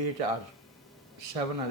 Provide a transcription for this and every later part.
8 or 7 or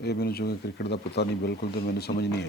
ਇਹ ਮੈਨੂੰ ਜੋ ਕ੍ਰਿਕਟ ਦਾ ਪਤਾ ਨਹੀਂ ਬਿਲਕੁਲ, ਤੇ ਮੈਨੂੰ ਸਮਝ ਨਹੀਂ ਆਈ।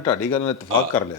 ਤੁਹਾਡੀ ਗੱਲ ਨਾਲ ਇਤਫਾਕ ਕਰ ਲਿਆ।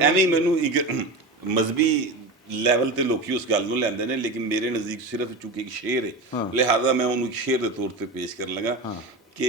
ਐਵੇਂ ਮੈਨੂੰ ਮਜ਼ਹਬੀ ਲੈਵਲ ਤੇ ਲੋਕੀ ਉਸ ਗੱਲ ਨੂੰ ਲੈਂਦੇ ਨੇ, ਲੇਕਿਨ ਮੇਰੇ ਨਜ਼ਦੀਕ ਸਿਰਫ ਚੁੱਕੇ ਇੱਕ ਸ਼ੇਰ ਹੈ, ਲਿਹਾਜ਼ਾ ਮੈਂ ਉਹਨੂੰ ਇੱਕ ਸ਼ੇਰ ਦੇ ਤੌਰ ਤੇ ਪੇਸ਼ ਕਰਨ ਲੱਗਾ ਕਿ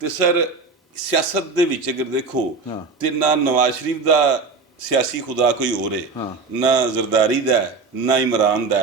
ਤੇ ਸਰ ਸਿਆਸਤ ਦੇ ਵਿੱਚ ਅਗਰ ਦੇਖੋ ਤੇ ਨਾ ਨਵਾਜ਼ ਸ਼ਰੀਫ ਦਾ ਸਿਆਸੀ ਖੁਦਾ ਕੋਈ ਹੋਰ ਹੈ, ਨਾ ਜ਼ਰਦਾਰੀ ਦਾ, ਨਾ ਇਮਰਾਨ ਦਾ,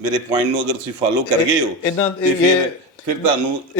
ਮੇਰੇ ਪੁਆਇੰਟ ਨੂੰ ਅਗਰ ਤੁਸੀਂ ਫਾਲੋ ਕਰ ਗਏ ਹੋ ਤੇ ਫਿਰ ਤੁਹਾਨੂੰ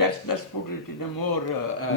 Let's put it in a more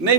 ਨਹੀਂ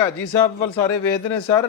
ਹਾਜੀ ਸਾਹਿਬ ਵੱਲ ਸਾਰੇ ਵੇਖਦੇ ਨੇ ਸਰ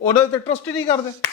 ਉਹਨਾਂ ਤੇ ਟਰਸਟ ਹੀ ਨਹੀਂ ਕਰਦੇ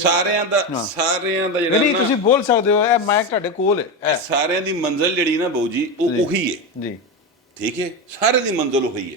ਸਾਰਿਆਂ ਦਾ ਨਹੀਂ ਜਿਹੜਾ ਨਹੀਂ ਤੁਸੀਂ ਨਾ ਬੋਲ ਸਕਦੇ ਹੋ ਇਹ ਮਾਈਕ ਤੁਹਾਡੇ ਕੋਲ ਹੈ ਸਾਰਿਆਂ ਦੀ ਮੰਜ਼ਿਲ ਜਿਹੜੀ ਨਾ ਬਾਊ ਜੀ ਉਹ ਉਹੀ ਹੈ, ਜੀ ਠੀਕ ਹੈ, ਸਾਰੇ ਦੀ ਮੰਜ਼ਿਲ ਉਹੀ ਹੈ,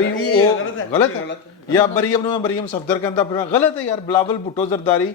ਬਈ ਉਹ ਗਲਤ ਹੈ ਜਾਂ ਮਰੀਮ ਨੂੰ ਮੈਂ ਮਰੀਮ ਸਫਦਰ ਕਹਿੰਦਾ ਫਿਰਾਂ ਗਲਤ ਹੈ ਯਾਰ ਬਲਾਵਲ ਭੁੱਟੋ ਜ਼ਰਦਾਰੀ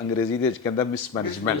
ਅੰਗਰੇਜ਼ੀ ਦੇ ਵਿੱਚ ਕਹਿੰਦਾ ਮਿਸਮੈਨੇਜਮੈਂਟ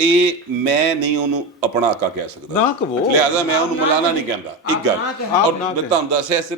ਇਹ ਮੈਂ ਨਹੀਂ ਉਹਨੂੰ ਆਪਣਾ ਆਕਾ ਕਹਿ ਸਕਦਾ ਨਾ ਕਹੋ। ਲਿਹਾਜ਼ਾ ਮੈਂ ਉਹਨੂੰ ਮੌਲਾਨਾ ਨਹੀਂ ਕਹਿੰਦਾ ਇੱਕ ਗੱਲ ਆਪ ਔਰ ਨਾ ਮੈਂ ਕਹੋ। ਤੁਹਾਨੂੰ ਦੱਸ ਇਸ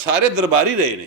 ਸਾਰੇ ਦਰਬਾਰੀ ਰਹੇ ਨੇ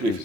please.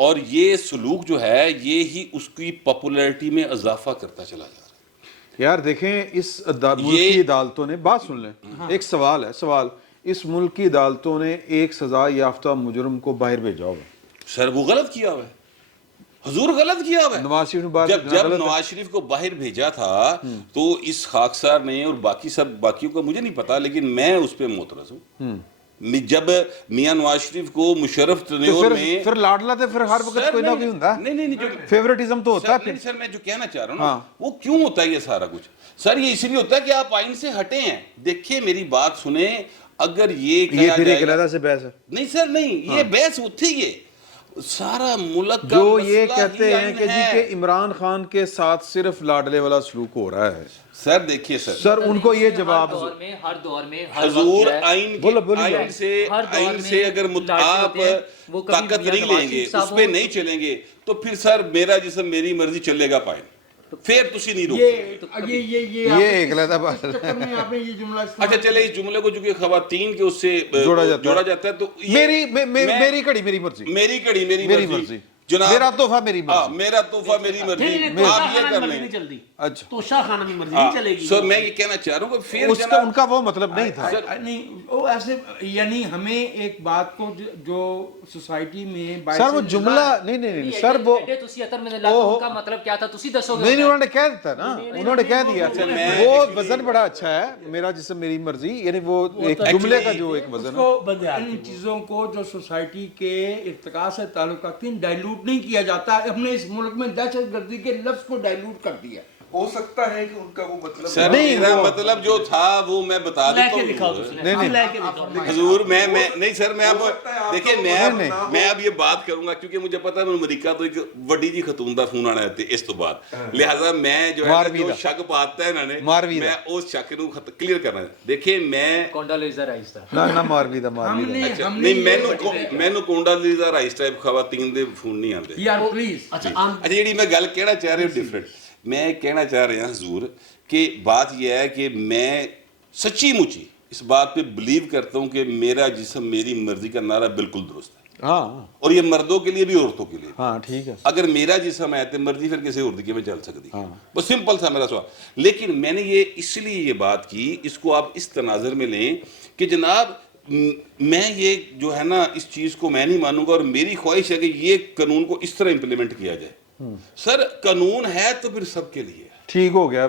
اور یہ سلوک جو ہے یہ ہی اس کی پاپولیرٹی میں اضافہ کرتا چلا جا رہا ہے. یار دیکھیں اس ملک کی عدالتوں نے بات سن لیں, ایک سوال ہے, سوال اس ملک کی عدالتوں نے ایک سزا یافتہ مجرم کو باہر بھیجا ہوگا. سر وہ غلط کیا ہوا ہے, حضور غلط کیا ہوا ہے. نواز شریف نے باہر جب نواز شریف کو باہر بھیجا تھا تو اس خاکسار نے اور باقیوں کا مجھے نہیں پتا, لیکن میں اس پہ معترض ہوں. جب میاں نواز شریف کو مشرف ٹنیور میں پھر لاڈلا تے پھر ہر وقت کوئی نہ کوئی ہوتا ہے, نہیں جو فیورٹزم تو ہوتا ہے. سر میں جو کہنا چاہ رہا ہوں نا وہ کیوں ہوتا ہے یہ سارا کچھ. سر یہ اس لیے ہوتا ہے کہ آپ آئین سے ہٹے ہیں. دیکھیں میری بات سنیں, اگر یہ پھر ایک علیحدہ سے بحث ہے. نہیں سر نہیں, یہ بحث ہوتی ہے سارا ملک کا جو یہ مسئلہ کہتے ہی ہیں آئین کہ جی ہے. کہ عمران خان کے ساتھ صرف لاڈلے والا سلوک ہو رہا ہے. سر دیکھیے سر ان کو یہ جواب ہر دور میں ہر حضور وقت آئین سے اگر آپ طاقت نہیں لیں گے, اس پہ نہیں چلیں گے, تو پھر سر میرا جسم میری مرضی چلے گا پائن, پھر تسی نہیں روکتے. یہ ایک علیحدہ بات ہے. اچھا چلے اس جملے کو جو کہ خواتین کے اس سے جوڑا جاتا ہے, تو میری کڑی میری مرضی, میری کڑی میری مرضی, جناب میرا تحفہ میری مرضی, میرا تحفہ میری مرضی, آپ یہ کر لیں. اچھا تو شاہ خانہ کی مرضی نہیں چلے گی. سر میں یہ کہنا چاہ رہا ہوں کہ پھر ان کا وہ مطلب نہیں تھا. نہیں وہ ایسے, یعنی ہمیں ایک بات کو جو سوسائٹی میں سر وہ جملہ نہیں سر وہ کا مطلب کیا تھا تسی دسو گے. نہیں انہوں نے کہہ دیتا نا, انہوں نے کہہ دیا. وہ وزن بڑا اچھا ہے, میرا جسم میری مرضی, یعنی وہ ایک جملے کا جو ایک وزن ہے. ان چیزوں کو جو سوسائٹی کے ارتقاء سے تعلق رکھتی ہیں ڈائلوٹ نہیں کیا جاتا. ہم نے اس ملک میں دہشت گردی کے لفظ کو ڈائلوٹ کر دیا. ہو سکتا ہے کہ ان کا وہ مطلب سر میرا مطلب جو تھا وہ میں بتا دیتا ہوں. حضور میں نہیں سر, میں اب دیکھیں میں اب یہ بات کروں گا کیونکہ مجھے پتا ہے امریکہ تو ایک وڈی جی خاتون دا فون آنا ہے اس تو بعد, لہٰذا میں جو ہے جو شک پاتا ہے انہوں نے میں اس شک نو کلیئر کرنا ہے. دیکھیں میں کونڈالیزا رائس تھا نہ ماروی دا نہیں مینو کونڈالیزا رائس ٹائپ خواتین دے فون نہیں آتے یار پلیز. اچھا جیڑی میں گل کہنا چاہ رہا ہوں ڈیفرنٹ, میں کہنا چاہ رہا ہوں حضور کہ بات یہ ہے کہ میں سچی مچی اس بات پہ بلیو کرتا ہوں کہ میرا جسم میری مرضی کا نعرہ بالکل درست ہے, اور یہ مردوں کے لیے بھی عورتوں کے لیے. ہاں ٹھیک ہے. اگر میرا جسم ہے تو مرضی پھر کسی اور کی میں چل سکتی, بس سمپل تھا میرا سوال. لیکن میں نے یہ اس لیے یہ بات کی, اس کو آپ اس تناظر میں لیں کہ جناب میں یہ جو ہے نا اس چیز کو میں نہیں مانوں گا, اور میری خواہش ہے کہ یہ قانون کو اس طرح امپلیمنٹ کیا جائے. سر قانون ہے تو پھر سب کے لیے ٹھیک ہو گیا.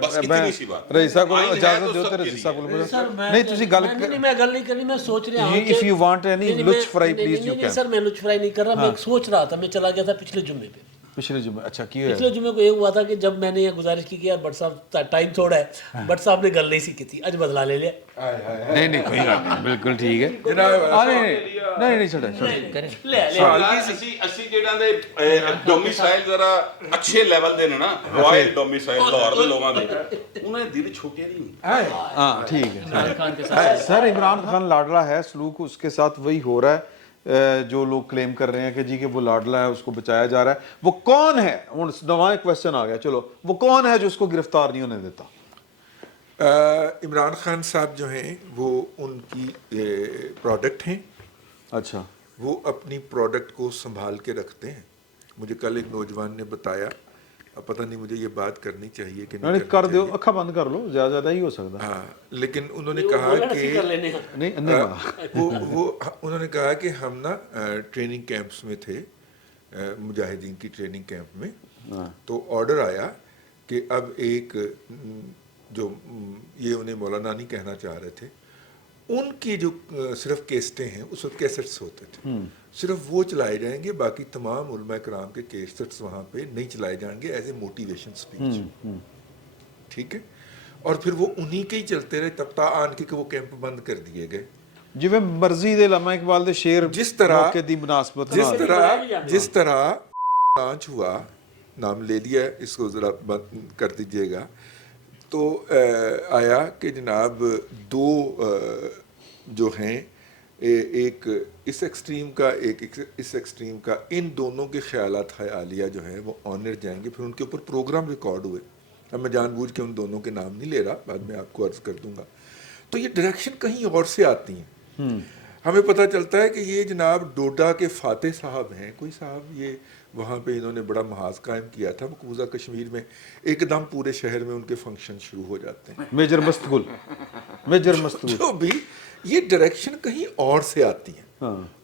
رئیسہ کو اجازت دیو تے رئیسہ کو نہیں تسی گل میں گل نہیں کرنی, میں سوچ رہا ہوں if you want any لچ fry please you can. Sir میں لچ فرائی نہیں کر رہا, میں سوچ رہا تھا, میں چلا گیا تھا پچھلے جمعے پہ. پچھلے جمعے اچھا کی ہے. پچھلے جمعے کو یہ ہوا تھا کہ جب میں نے یہ گزارش کی کہ یار بٹ صاحب ٹائم تھوڑا ہے, بٹ صاحب نے گل نہیں سی کی تھی, اج بدلا لے لیا. نہیں کوئی بات نہیں, بالکل ٹھیک ہے. نہیں چھڑا اسی جڑا دے ڈومیسائل ذرا اچھے لیول دے نا, رائل ڈومیسائل لاہور دے لوگاں دے, انہاں دے دل چھوٹے نہیں. ہاں ٹھیک ہے. سر عمران خان لاڈلا ہے, سلوک اس کے ساتھ وہی ہو رہا ہے جو لوگ کلیم کر رہے ہیں کہ جی کہ وہ لاڈلا ہے, اس کو بچایا جا رہا ہے. وہ کون ہے, نواں کویسچن آ گیا, چلو وہ کون ہے جو اس کو گرفتار نہیں ہونے دیتا؟ عمران خان صاحب جو ہیں وہ ان کی پروڈکٹ ہیں. اچھا, وہ اپنی پروڈکٹ کو سنبھال کے رکھتے ہیں. مجھے کل ایک نوجوان نے بتایا, اب پتہ نہیں مجھے یہ بات کرنی چاہیے کہ نہیں کر دو, اکھا بند کر لو, زیادہ ہی ہو سکتا. ہاں لیکن انہوں نے کہا کہ انہوں نے کہا کہ ہم نا ٹریننگ کیمپس میں تھے, مجاہدین کی ٹریننگ کیمپ میں, تو آرڈر آیا کہ اب ایک جو یہ انہیں مولانا نہیں کہنا چاہ رہے تھے, ان کی جو صرف کیسٹیں ہیں اس وقت کیسٹس ہوتے تھے, صرف وہ چلائے جائیں گے, باقی تمام علماء کرام کے کیسٹس وہاں پہ نہیں چلائے جائیں گے ایز اے موٹیویشن اسپیچ. ٹھیک ہے, اور پھر وہ انہی کے ہی چلتے رہے تب تا آن کے کہ وہ کیمپ بند کر دیے گئے. جی میں مرضی دے علامہ اقبال دے شعر جس طرح دی مناسبت جس طرح لانچ ہوا, نام لے لیا, اس کو ذرا بند کر دیجئے گا, تو آیا کہ جناب دو جو ہیں, ایک اس ایکسٹریم کا ایک اس ایکسٹریم کا, ان دونوں کے خیالات خیالیہ جو ہیں وہ آنر جائیں گے. پھر ان کے اوپر پروگرام ریکارڈ ہوئے. اب میں جان بوجھ کے ان دونوں کے نام نہیں لے رہا, بعد میں آپ کو عرض کر دوں گا. تو یہ ڈائریکشن کہیں اور سے آتی ہیں. ہمیں پتہ چلتا ہے کہ یہ جناب ڈوڈا کے فاتح صاحب ہیں, کوئی صاحب یہ وہاں پہ انہوں نے بڑا محاذ قائم کیا تھا مقبوضہ کشمیر میں، ایک دم پورے شہر میں ان کے فنکشن شروع ہو جاتے ہیں. میجر مستقل، میجر مستقل. جو بھی یہ ڈائریکشن کہیں اور سے آتی ہیں،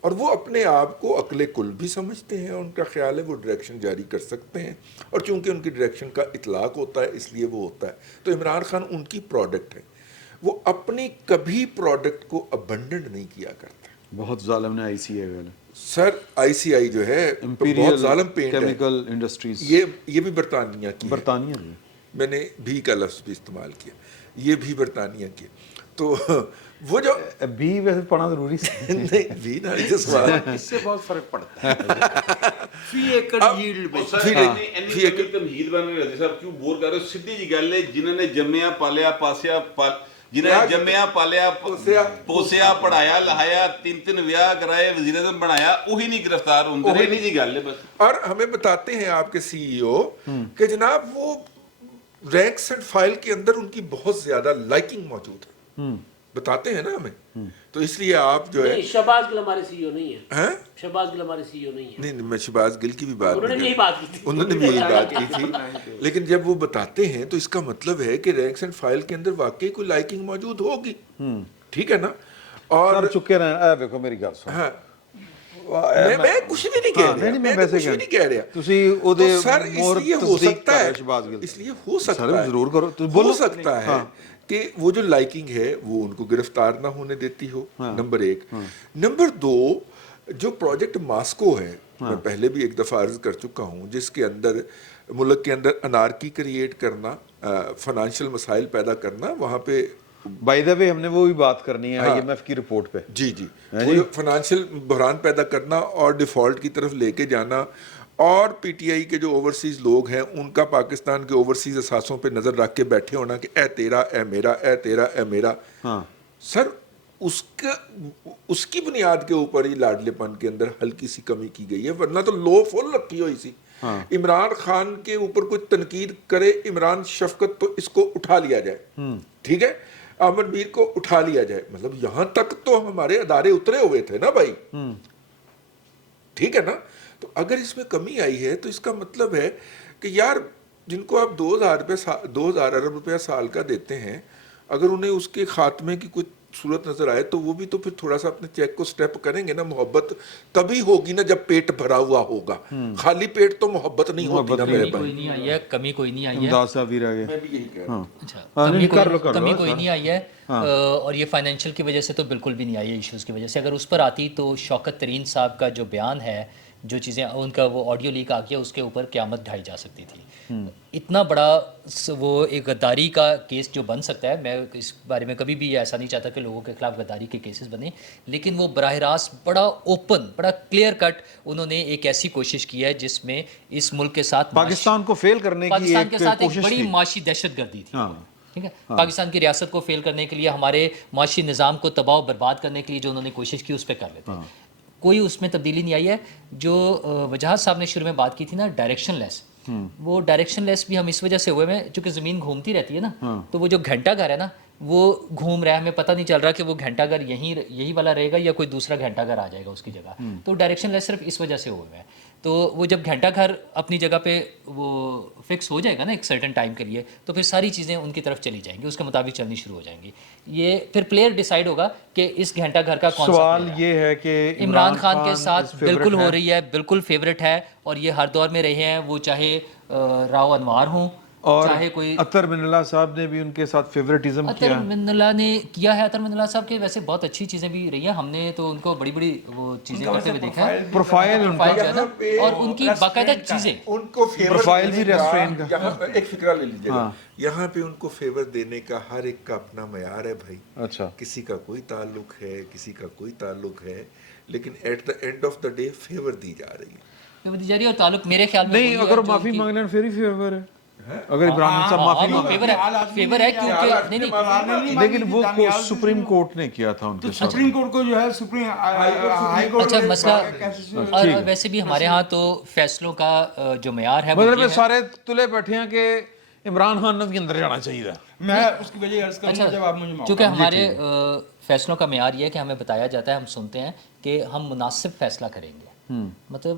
اور وہ اپنے آپ کو عقل کل بھی سمجھتے ہیں، ان کا خیال ہے وہ ڈائریکشن جاری کر سکتے ہیں، اور چونکہ ان کی ڈائریکشن کا اطلاق ہوتا ہے اس لیے وہ ہوتا ہے. تو عمران خان ان کی پروڈکٹ ہے، وہ اپنی کبھی پروڈکٹ کو ابنڈنٹ نہیں کیا کرتا. بہت ظالم نے آئی سی اے سر آئی سی آئی جو ہے بہت ظالم پینٹ ہے. کیمیکل انڈسٹریز، یہ بھی برطانیہ کی ہے. برطانیہ میں میں نے بھی کا لفظ بھی استعمال کیا، یہ بھی برطانیہ کی. تو وہ جو بھی ویسے پڑھنا ضروری ہے نہیں بھی نا یہ سوال اس سے بہت فرق پڑتا ہے. فی ایکڑ yield پہ. تمہید بن رہے رضی صاحب کیوں بور کر رہے ہو؟ سیدھی جی گل ہے، جنہوں نے جمیا پالیا پاسیا جنہیں جمیا پالیا پوسیا پڑھایا لہایا 3 ویاہ کرائے وزیر اعظم بنایا وہی نہیں گرفتار ہوندے. نہیں جی گل ہے بس. اور ہمیں بتاتے ہیں آپ کے سی ای او کہ جناب وہ رینکس اینڈ فائل کے اندر ان کی بہت زیادہ لائکنگ موجود ہے، بتاتے ہیں نا ہمیں. تو اس لیے آپ جو ہے شہباز گل ہمارے سی ای او نہیں ہے، ہیں شہباز گل ہمارے سی ای او نہیں ہے. نہیں میں شہباز گل کی بھی بات انہوں نے نہیں یہی بات کی تھی. انہوں نے بھی یہی بات کی تھی، لیکن جب وہ بتاتے ہیں تو اس کا مطلب ہے کہ رینکس اینڈ فائل کے اندر واقعی کوئی لائکنگ موجود ہوگی. ٹھیک ہے نا. اور سر چکے رہے دیکھو میری گل سن. ہاں میں کچھ بھی نہیں کہہ رہا، نہیں میں ویسے کچھ بھی نہیں کہہ رہا. تسی او دے تو سر اس لیے ہو سکتا ہے، اس لیے ہو سکتا ہے، ضرور کرو ہو سکتا ہے کہ وہ جو لائکنگ ہے وہ ان کو گرفتار نہ ہونے دیتی ہو. نمبر 1. نمبر 2 جو پروجیکٹ ماسکو ہے، میں پہلے بھی ایک دفعہ عرض کر چکا ہوں، جس کے اندر ملک کے اندر انارکی کریٹ کرنا، فائنانشیل مسائل پیدا کرنا، وہاں پہ بائی دا وے ہم نے وہ بھی بات کرنی ہے آئی ایم ایف کی رپورٹ پہ. جی وہ فائنانشیل بحران پیدا کرنا اور ڈیفالٹ کی طرف لے کے جانا، اور پی ٹی آئی کے جو اوورسیز لوگ ہیں ان کا پاکستان کے اوورسیز اثاثوں پہ نظر رکھ کے بیٹھے ہونا کہ اے تیرا اے میرا اے تیرا اے میرا. سر اس کی بنیاد کے اوپر ہی لاڈلے پن کے اندر ہلکی سی کمی کی گئی ہے، ورنہ تو لو فل رکھی ہوئی سی. عمران خان کے اوپر کوئی تنقید کرے، عمران شفقت تو اس کو اٹھا لیا جائے، ٹھیک ہے، احمد میر کو اٹھا لیا جائے. مطلب یہاں تک تو ہمارے ادارے اترے ہوئے تھے نا بھائی، ٹھیک ہے نا. تو اگر اس میں کمی آئی ہے تو اس کا مطلب ہے کہ یار جن کو آپ 2000 ارب روپیہ سال کا دیتے ہیں، اگر انہیں اس کے خاتمے کی کوئی صورت نظر آئے تو وہ بھی تو پھر تھوڑا سا اپنے چیک کو سٹیپ کریں گے نا. محبت تبھی ہوگی نا جب پیٹ بھرا ہوا ہوگا، خالی پیٹ تو محبت نہیں ہوتی نا میرے کوئی نہیں آئی ہے، کمی کوئی نہیں آئی ہے. امداد صاحب بھی رہ گئے. میں بھی یہی کہہ رہا ہوں. کمی کوئی نہیں آئی ہے، اور یہ فائنینشیل کی وجہ سے تو بالکل بھی نہیں آئی ہے، ایشوز کی وجہ سے. اگر اس پر آتی تو شوکت ترین صاحب کا جو بیان ہے، جو چیزیں ان کا وہ آڈیو لیک آ گیا، اس کے اوپر قیامت ڈھائی جا سکتی تھی. اتنا بڑا وہ ایک غداری کا کیس جو بن سکتا ہے، میں اس بارے میں کبھی بھی ایسا نہیں چاہتا کہ لوگوں کے خلاف غداری کے کیسز بنیں، لیکن وہ براہ راست بڑا اوپن، بڑا کلیئر کٹ انہوں نے ایک ایسی کوشش کی ہے جس میں اس ملک کے ساتھ پاکستان کو فیل کرنے کی پاکستان کے ساتھ ایک کوشش بڑی تھی. معاشی دہشت گردی تھی. ٹھیک ہے، پاکستان کی ریاست کو فیل کرنے کے لیے، ہمارے معاشی نظام کو تباہ و برباد کرنے کے لیے جو انہوں نے کوشش کی اس پہ کر لیتے ہیں. کوئی اس میں تبدیلی نہیں آئی ہے. جو وجاہت صاحب نے شروع میں بات کی تھی نا ڈائریکشن لیس، وہ ڈائریکشن لیس بھی ہم اس وجہ سے ہوئے ہیں چونکہ زمین گھومتی رہتی ہے نا، تو وہ جو گھنٹہ گھر ہے نا وہ گھوم رہا ہے، ہمیں پتہ نہیں چل رہا کہ وہ گھنٹہ گھر یہی والا رہے گا یا کوئی دوسرا گھنٹہ گھر آ جائے گا اس کی جگہ. تو ڈائریکشن لیس صرف اس وجہ سے ہوئے ہیں. تو وہ جب گھنٹہ گھر اپنی جگہ پہ وہ فکس ہو جائے گا نا ایک سرٹن ٹائم کے لیے، تو پھر ساری چیزیں ان کی طرف چلی جائیں گی، اس کے مطابق چلنی شروع ہو جائیں گی. یہ پھر پلیئر ڈیسائیڈ ہوگا کہ اس گھنٹہ گھر کا کون سا. سوال یہ ہے کہ عمران خان کے ساتھ بالکل ہو رہی ہے، بالکل فیوریٹ ہے، اور یہ ہر دور میں رہے ہیں، وہ چاہے راؤ انوار ہوں اور چاہے کوئی اطہر من اللہ صاحب نے بھی ان کے ساتھ فیوریٹزم کیا. اطہر من اللہ نے کیا ہے. اطہر من اللہ صاحب کے ویسے بہت اچھی چیزیں بھی رہی ہیں، ہم نے تو ان کو بڑی بڑی وہ چیزیں کرتے ہوئے دیکھا ہے. پروفائل ان کا جو ہے نا، اور ان کی باقاعدہ چیزیں ان کو فیور پروفائل بھی ریسٹورینٹ کا. یہاں پہ ایک فکرہ لے لیجیے گا، یہاں پہ ان کو فیور دینے کا ہر ایک کا اپنا معیار ہے بھائی. اچھا، کسی کا کوئی تعلق ہے، کسی کا کوئی تعلق ہے، لیکن at the end of the day favour دی جا رہی ہے. اور تعلق میرے خیال میں نہیں اگر معافی مانگ لیں پھر ہی فیور ہے. اگر عمران صاحب معافی فیور ہے کیونکہ نہیں لیکن وہ سپریم کورٹ نے کیا تھا ان کے ساتھ. سپریم کورٹ کو جو ہے سپریم ہائی کورٹ. اچھا مسئلہ، اور ویسے بھی ہمارے ہاں تو فیصلوں کا جو معیار ہے مطلب سارے تلے بیٹھے ہیں کہ عمران خان کے اندر جانا چاہیے. میں اس کی وجہ عرض کروں گا جب آپ مجھے چونکہ ہمارے فیصلوں کا معیار یہ ہے کہ ہمیں بتایا جاتا ہے، ہم سنتے ہیں کہ ہم مناسب فیصلہ کریں گے. مطلب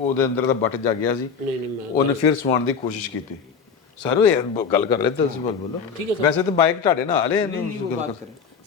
ਉਹਦੇ ਅੰਦਰ ਤਾਂ ਬੱਟ ਜਾ ਗਿਆ ਸੀ, ਉਹਨੇ ਫਿਰ ਸਵਾਉਣ ਦੀ ਕੋਸ਼ਿਸ਼ ਕੀਤੀ। ਸਰ ਇਹ ਗੱਲ ਕਰ ਰਹੇ ਤੁਸੀਂ, ਬੋਲੋ। ਵੈਸੇ ਤਾਂ ਬਾਈਕ ਢਾਡੇ ਨਾਲ ਹੈ, ਗੱਲ ਕਰ।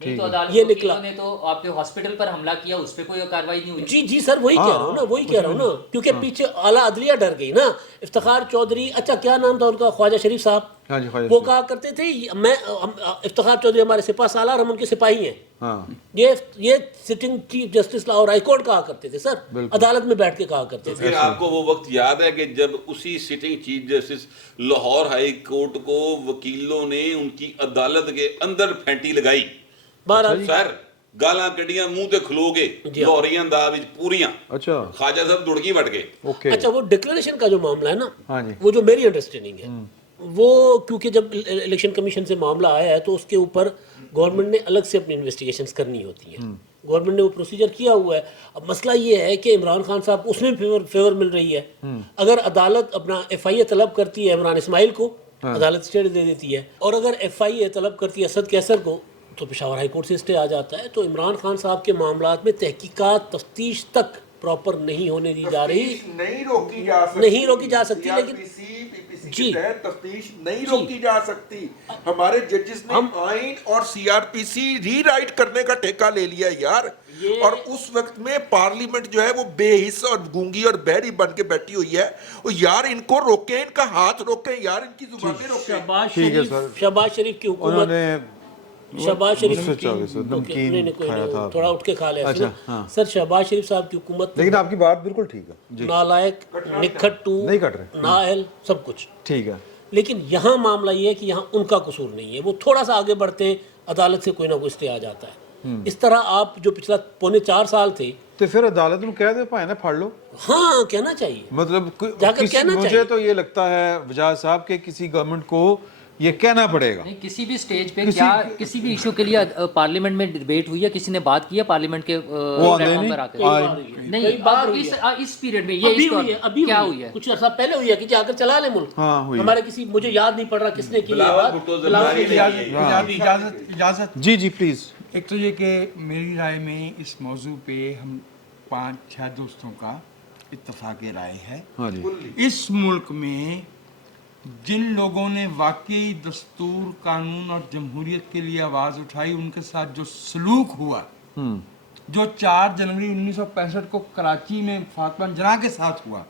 نہیں تو عدالت یہ وکیلوں نکلا نے تو آپ کے ہاسپٹل پر حملہ کیا، اس پہ کوئی کارروائی نہیں ہوئی. جی جی سر وہی کہہ رہا ہوں نا، وہی کہہ رہا ہوں نا، کیونکہ پیچھے اعلیٰ عدلیہ ڈر گئی نا. افتخار چودھری، اچھا کیا نام تھا ان کا، خواجہ شریف صاحب، ہاں جی، خواجہ وہ شریف. کہا کرتے تھے افتخار چودھری ہمارے سپاہ سالار، ہم ان کے سپاہی ہیں. ہاں یہ sitting chief justice Lahore high court کہا کرتے تھے سر، عدالت میں بیٹھ کے کہا کرتے تھے. پھر آپ کو وہ وقت یاد ہے کہ جب اسی sitting chief justice Lahore high court کو وکیلوں نے ان کی عدالت کے اندر پھینٹی لگائی، بہرحال سر گالاں کڈیاں منہ تے کھلو گے لاہوریاں انداز وچ پوریاں، اچھا خواجہ صاحب دڑکی وٹ گئے. اوکے. اچھا وہ ڈکلریشن کا جو معاملہ ہے نا، ہاں جی. وہ جو میری انڈرسٹینڈنگ ہے وہ، کیونکہ جب الیکشن کمیشن سے معاملہ آیا ہے تو اس کے اوپر گورنمنٹ نے الگ سے اپنی انویسٹیگیشنز کرنی ہوتی ہیں. گورنمنٹ نے وہ پروسیجر کیا ہوا ہے. اب مسئلہ یہ ہے کہ عمران خان صاحب کو اس میں فیور مل رہی ہے. اگر عدالت اپنا ایف آئی اے طلب کرتی ہے عمران اسماعیل کو، عدالت اسٹے دے دیتی ہے، اور اگر ایف آئی اے طلب کرتی ہے اسد کیسر کو تو پشاور ہائی کورٹ سے اسٹے آ جاتا ہے. تو عمران خان صاحب کے معاملات میں تحقیقات، تفتیش تک پراپر نہیں ہونے دی جا رہی، نہیں روکی جا سکتی، نہیں روکی جا سکتی. لیکن جی تفتیش نہیں روکی جا سکتی. ہمارے ججز نے آئین اور سی آر پی سی ری رائٹ کرنے کا ٹھیکہ لے لیا یار. اور اس وقت میں پارلیمنٹ جو ہے وہ بے حص اور گونگی اور بہری بن کے بیٹھی ہوئی ہے. یار ان کو روکیں، ان کا ہاتھ روکیں یار، ان کی زبانیں روکیں. شہباز شریف کی انہوں حکومت، نے شہباز شریف نمکین کھایا تھا، تھوڑا اٹھ کے کھا لیا سر. شہباز شریف صاحب کی حکومت لیکن آپ کی بات بالکل ٹھیک ہے، نالائق، نکھٹو، نہیں کٹ رہے، نااہل، سب کچھ ٹھیک ہے. لیکن یہاں معاملہ یہ ہے کہ یہاں ان کا قصور نہیں ہے. وہ تھوڑا سا آگے بڑھتے ہیں، عدالت سے کوئی نہ کوئی اسٹے آ جاتا ہے. اس طرح آپ جو پچھلا 4.25 سال تھے، تو پھر عدالت میں کہہ دے پائے نا پھاڑ لو. ہاں کہنا چاہیے، مطلب جا کر کہنا مجھے چاہیے. تو یہ لگتا ہے وجاہت صاحب کہ کسی گورنمنٹ کو یہ کہنا پڑے گا. نہیں کسی بھی سٹیج پہ کیا کسی بھی ایشو کے لیے پارلیمنٹ میں ڈیبیٹ ہوئی ہے، کسی نے بات کی ہے پارلیمنٹ کے پلیٹ فارم پر آ کے؟ نہیں اس پیریڈ میں یہ ابھی کیا ہوئی ہے؟ کچھ عرصہ پہلے ہوئی ہے کہ جا کر چلا لیں ملک. ہمارے کسی، مجھے یاد نہیں پڑ رہا کس نے کی یہ بات. اجازت جی جی پلیز. ایک تو یہ کہ میری رائے میں اس موضوع پہ ہم 5-6 دوستوں کا اتفاق رائے ہے. ہاں جی. اس ملک میں جن لوگوں نے واقعی دستور، قانون اور جمہوریت کے لیے آواز اٹھائی، ان کے ساتھ جو سلوک ہوا، جو 4 جنوری 1965 کو کراچی میں فاطمہ جناح کے ساتھ ہوا،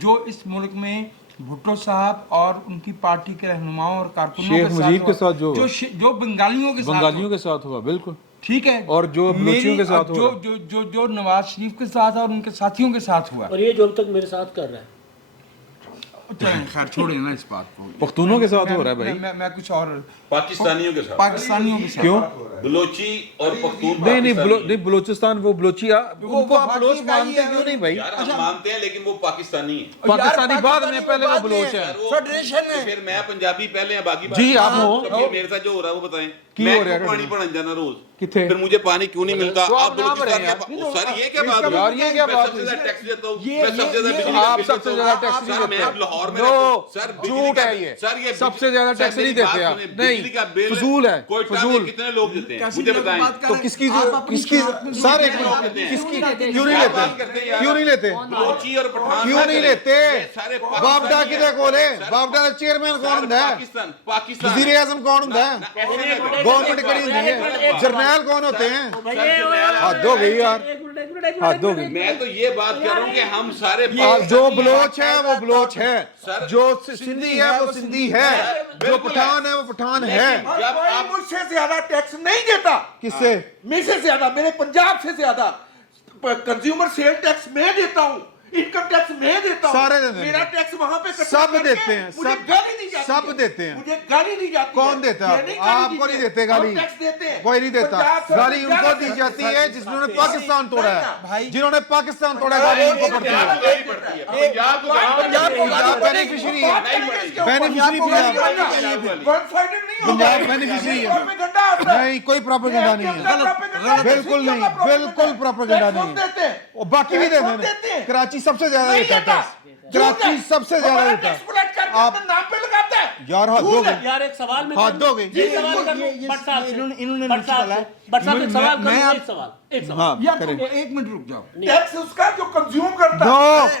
جو اس ملک میں بھٹو صاحب اور ان کی پارٹی کے رہنماؤں اور کارکنوں شیخ مجید کے ساتھ جو بنگالیوں کے ساتھ ہوا، بالکل ٹھیک ہے، اور جو بلوچیوں کے ساتھ ہوا، جو نواز شریف کے ساتھ اور ان کے ساتھیوں کے ساتھ ہوا، اور یہ جو اب تک میرے ساتھ کر رہا ہے، خیر چھوڑیں نا اس بات کو. پختونوں کے ساتھ ہو رہا ہے بھائی. میں کچھ اور پاکستانیوں کے ساتھ کیوں؟ بلوچی اور پختون نہیں بلوچستان، وہ بلوچیا وہ بلوچ مانتے کیوں نہیں بھائی؟ یار ہم مانتے ہیں لیکن وہ پاکستانی ہیں. پاکستانی بعد میں، پہلے وہ بلوچ ہے. فیڈریشن ہے. پھر میں پنجابی پہلے ہیں، باقی جی آپ ہو. میرے ساتھ جو ہو رہا ہے وہ بتائیں. کی میں ہو رہا ہے؟ پانی پڑھنے جانا روز، کتنے؟ پھر مجھے پانی کیوں نہیں ملتا؟ تو آپ نہ بڑھیں بلوچستان یار. سر یہ کیا بات ہے یار یہ کیا بات ہے؟ میں سب سے زیادہ ٹیکس دیتا ہوں، یہ- میں سب سے زیادہ یہ- بجلی آپ کا سب سے بل زیادہ دیتا ہوں. ٹیکس نہیں سر دیتے. میں لاہور میں نو، رہتا ہوں. سر بجلی جھوٹ کا ہے یہ. سر یہ سب سے زیادہ ٹیکس نہیں دیتے آپ. بجلی کا بل فضول ہے، کوئٹہ میں فضول. کتنے لوگ دیتے ہیں مجھے بتائیں. تو کس کی سر ایک منٹ، کس کی کیوں نہیں لیتے؟ کیوں نہیں لیتے؟ بلوچی اور پٹھان کیوں نہیں لیتے؟ سارے بابڈا کدے کولے؟ بابڈا دا چیئرمین کون ہوندا ہے؟ پاکستان وزیر اعظم کون ہوندا ہے؟ گورنمنٹ کڑی ہوندی ہے. جرنیل کون ہوتے ہیں؟ حد ہو گئی یار، حد ہو گئی. میں تو یہ بات کر رہا ہوں کہ ہم سارے جو بلوچ ہے وہ بلوچ ہے، جو سندھی ہے وہ سندھی ہے، جو پٹھان ہے وہ پٹھان ہے. جب آپ مجھ سے زیادہ ٹیکس نہیں دیتا. کس سے؟ مجھ سے زیادہ، میرے پنجاب سے زیادہ کنزیومر سیل ٹیکس میں دیتا ہوں، انکم ٹیکس میں دیتا ہوں. سارے دیتے ہیں. میرا ٹیکس وہاں پہ سب دیتے ہیں، مجھے سب گالی دی جاتی سب ہے. دیتے ہیں. مجھے گالی دی جاتی ہے. کون دیتا ہے؟ یہ آپ کو نہیں دیتے گالی. ٹیکس دیتے ہیں. کوئی نہیں دیتا. پنجاب سے گالی ان کو دی جاتی ہے جنہوں نے پاکستان توڑا ہے. جنہوں نے پاکستان توڑا ہے گالی ان کو پڑتی ہے. پنجاب بینیفیشری ہے، بینیفیشری پنجاب بینیفیشری ہے. نہیں کوئی پروپیگنڈا نہیں ہے، بالکل نہیں، بالکل پروپیگنڈا نہیں ہے. اور باقی بھی دیتے ہیں. کراچی سب سے زیادہ دیتا ہے ٹیکس، کراچی سب سے زیادہ دیتا ہے. آپ نام پہ لگاتا ہے. یار حد ہو گئی، یار ایک سوال میں حد ہو گئی. جی سوال کر لوں بٹ صاحب سے. انہوں نے بٹ صاحب سے. بٹ صاحب ایک سوال کر لوں. ایک سوال ہاں یار کریں. ایک منٹ رک جاؤ. ٹیکس اس کا جو کنزیوم کرتا نو، ہے.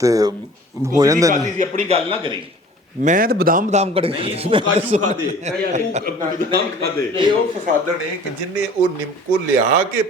ਤੇ ਹੋ ਜਾਂਦੇ ਨੇ। ਤੁਸੀਂ ਆਪਣੀ ਗੱਲ ਨਾ ਕਰੀ। ਮੈਂ ਤੇ ਬਦਾਮ ਕੜੇ ਤੂੰ ਕਾਜੂ ਖਾਦੇ, ਤੂੰ ਬਦਾਮ ਖਾਦੇ। ਇਹ ਉਹ ਫਸਾਦਣ ਹੈ ਕਿ ਜਿਨਨੇ ਉਹ ਨਿੰਮਕੋ ਲਿਆ ਕੇ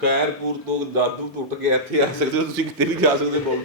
ਖੈਰਪੁਰ ਤੋਂ ਦਾਦੂ ਟੁੱਟ ਕੇ ਇੱਥੇ ਆ ਸਕਦੇ ਹੋ, ਤੁਸੀਂ ਕਿਤੇ ਵੀ ਜਾ ਸਕਦੇ ਬਹੁਤ।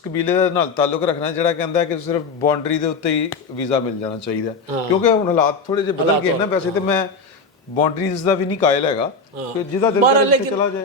ਕਬੀਲੇ ਦੇ ਨਾਲ ਤਾਲੁਕ ਰੱਖਣਾ ਜਿਹੜਾ ਕਹਿੰਦਾ ਕਿ ਸਿਰਫ ਬਾਉਂਡਰੀ ਦੇ ਉੱਤੇ ਹੀ ਵੀਜ਼ਾ ਮਿਲ ਜਾਣਾ ਚਾਹੀਦਾ, ਕਿਉਂਕਿ ਹੁਣ ਹਾਲਾਤ ਥੋੜੇ ਜਿਹੇ ਬਦਲ ਗਏ ਨਾ। ਵੈਸੇ ਤੇ ਮੈਂ ਬਾਉਂਡਰੀਜ਼ ਦਾ ਵੀ ਨਹੀਂ ਕਾਇਲ ਹੈਗਾ ਕਿ ਜਿਹਦਾ ਦਿਲ ਕਰੇ ਉੱਥੇ ਚਲਾ ਜਾਏ,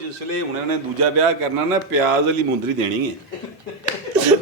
ਜਿਸਲੇ ਉਹਨਾਂ ਨੇ ਦੂਜਾ ਵਿਆਹ ਕਰਨਾ ਨਾ, ਪਿਆਜ਼ ਵਾਲੀ ਮੁੰਦਰੀ ਦੇਣੀ ਹੈ।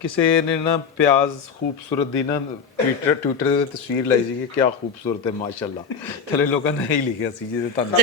ਕਿਸੇ ਨੇ ਨਾ ਪਿਆਜ਼ ਖੂਬਸੂਰਤ ਦੀ ਨਾ ਟਵਿੱਟਰ ਤੇ ਤਸਵੀਰ ਲਾਈ ਸੀ ਕਿ ਕੀ ਖੂਬਸੂਰਤ ਹੈ ਮਾਸ਼ਾਅੱਲਾ, ਥੱਲੇ ਲੋਕਾਂ ਨੇ ਇਹੀ ਲਿਖਿਆ ਸੀ ਜਿਹਦੇ ਧੰਨਵਾਦ।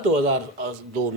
2002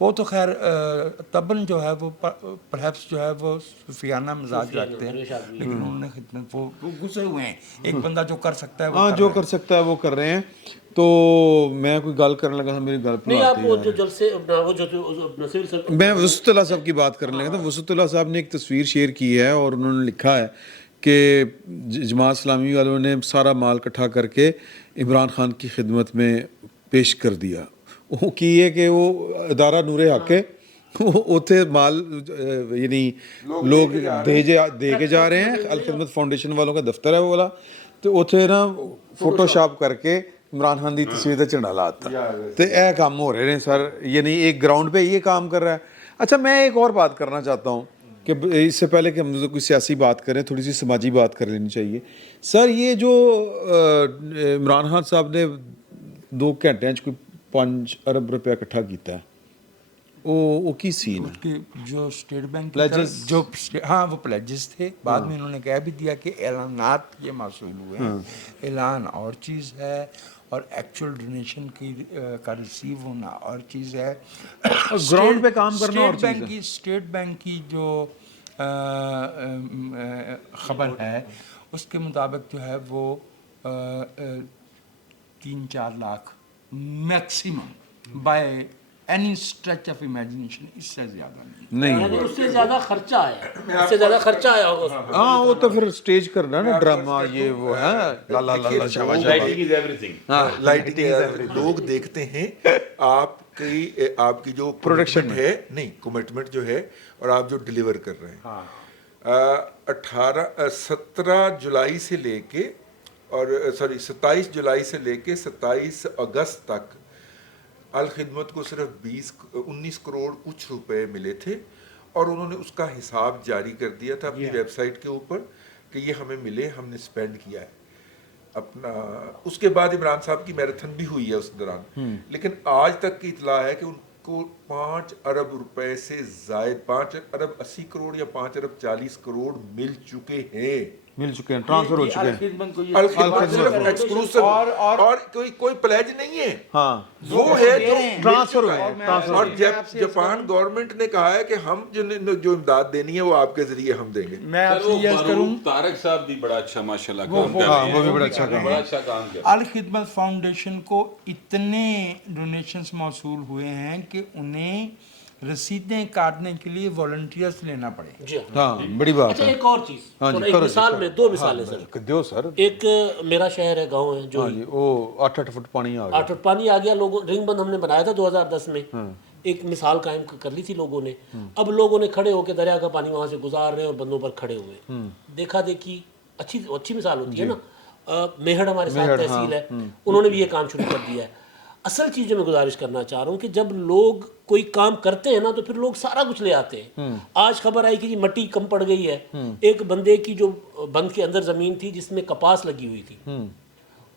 وہ تو خیر تبن جو ہے وہ پرہیپس جو ہے وہ صوفیانہ مزاج رکھتے ہیں، لیکن انہوں نے خدمت وہ گھسے ہوئے ہیں، ایک بندہ جو کر سکتا ہے وہ ہاں کر جو رہا ہے۔ کر سکتا ہے وہ کر رہے ہیں. تو میں کوئی گل کرنے لگا تھا، میری گل نہیں آپ پہ وہ جو جلسے وہ جو سول سروس میں وسعت اللہ صاحب کی بات کرنے لگا تھا. وسعت اللہ صاحب نے ایک تصویر شیئر کی ہے اور انہوں نے لکھا ہے کہ جماعت اسلامی والوں نے سارا مال اکٹھا کر کے عمران خان کی خدمت میں پیش کر دیا. وہ کی ہے کہ وہ ادارہ نور حق ہے، اتنے مال یعنی لوگ دے کے جا رہے ہیں. الخدمت فاؤنڈیشن والوں کا دفتر ہے وہ والا، تو اتنے نا فوٹو شاپ کر کے عمران خان کی تصویر کا جھنڈا لاتا. تو یہ کام ہو رہے ہیں سر، یعنی ایک گراؤنڈ پہ یہ کام کر رہا ہے. اچھا میں ایک اور بات کرنا چاہتا ہوں کہ اس سے پہلے کہ ہم کوئی سیاسی بات کریں، تھوڑی سی سماجی بات کر لینی چاہیے. سر یہ جو عمران خان صاحب نے 2 گھنٹے کوئی 5 ارب روپیہ اکٹھا کیتا ہے، وہ کی سین ہے؟ کہ جو اسٹیٹ بینک کی طرف جو ہاں وہ پلیجز تھے، بعد میں انہوں نے کہہ بھی دیا کہ اعلانات یہ موصول ہوئے ہیں، اعلان اور چیز ہے اور ایکچوئل ڈونیشن کی کا ریسیو ہونا اور چیز ہے. گراؤنڈ پہ کام کرنا اور چیز ہے. اسٹیٹ بینک کی جو خبر ہے اس کے مطابق جو ہے وہ 3-4 lakh maximum by any stretch of imagination, اس سے زیادہ نہیں. یعنی اس سے زیادہ خرچہ آیا، اس سے زیادہ خرچہ آیا ہوگا. ہاں وہ تو پھر اسٹیج کرنا نا، ڈرامہ یہ وہ ہے لا لا لا لا شاباش. لائٹنگ لوگ دیکھتے ہیں آپ کی جو پروڈکشن ہے، نہیں کمٹمنٹ جو ہے اور آپ جو ڈیلیور کر رہے ہیں. 17 جولائی سے لے کے اور 27 جولائی سے لے کے 27 اگست تک الخدمت کو صرف 19 کروڑ کچھ روپے ملے تھے، اور انہوں نے اس کا حساب جاری کر دیا تھا اپنی ویب سائٹ کے اوپر کہ یہ ہمیں ملے، ہم نے اسپینڈ کیا ہے اپنا. اس کے بعد عمران صاحب کی میراتھن بھی ہوئی ہے اس دوران، لیکن آج تک کی اطلاع ہے کہ ان کو 5 ارب روپے سے زائد 5 ارب 80 کروڑ یا 5 ارب 40 کروڑ مل چکے ہیں، ٹرانسفر ہو چکے ہیں. الخدمت صرف ایکسکلوسیو اور کوئی پلیج نہیں ہے. ہاں وہ ہے جو ٹرانسفر ہوئے ہیں. اور جاپان گورنمنٹ نے کہا ہے کہ ہم جو امداد دینی ہے وہ آپ کے ذریعے ہم دیں گے. میں آپ سے یہ کروں، طارق صاحب بھی بڑا اچھا ماشاءاللہ کام کر رہے ہیں، وہ بھی بڑا اچھا کام بڑا اچھا کام کر رہے ہیں. الخدمت فاؤنڈیشن کو اتنے ڈونیشنز موصول ہوئے ہیں کہ انہیں رسیدیں کاٹنے کے لیے والنٹیئرز لینا پڑے. جی ہاں بڑی بات اچھا ہے. ایک اور چیز، ایک مثال میں 2 مثالیں سر. دیو سر. ایک میرا شہر ہے، گاؤں ہے جو وہ 8 فٹ پانی آ گیا. 8 فٹ پانی آ گیا. لوگوں رنگ بند ہم نے بنایا تھا 2010 میں، ایک مثال قائم کر لی تھی لوگوں نے. اب لوگوں نے کھڑے ہو کے دریا کا پانی وہاں سے گزار رہے ہیں اور بندوں پر کھڑے ہوئے. دیکھا دیکھی اچھی مثال ہوتی ہے نا. میہڑ ہمارے ساتھ تحصیل ہے، انہوں نے بھی یہ کام شروع کر دیا ہے. اصل چیز جو میں گزارش کرنا چاہ رہا ہوں کہ جب لوگ کوئی کام کرتے ہیں نا تو پھر لوگ سارا کچھ لے آتے ہیں. آج خبر آئی کہ جی مٹی کم پڑ گئی ہے. ایک بندے کی جو بند کے اندر زمین تھی جس میں کپاس لگی ہوئی تھی،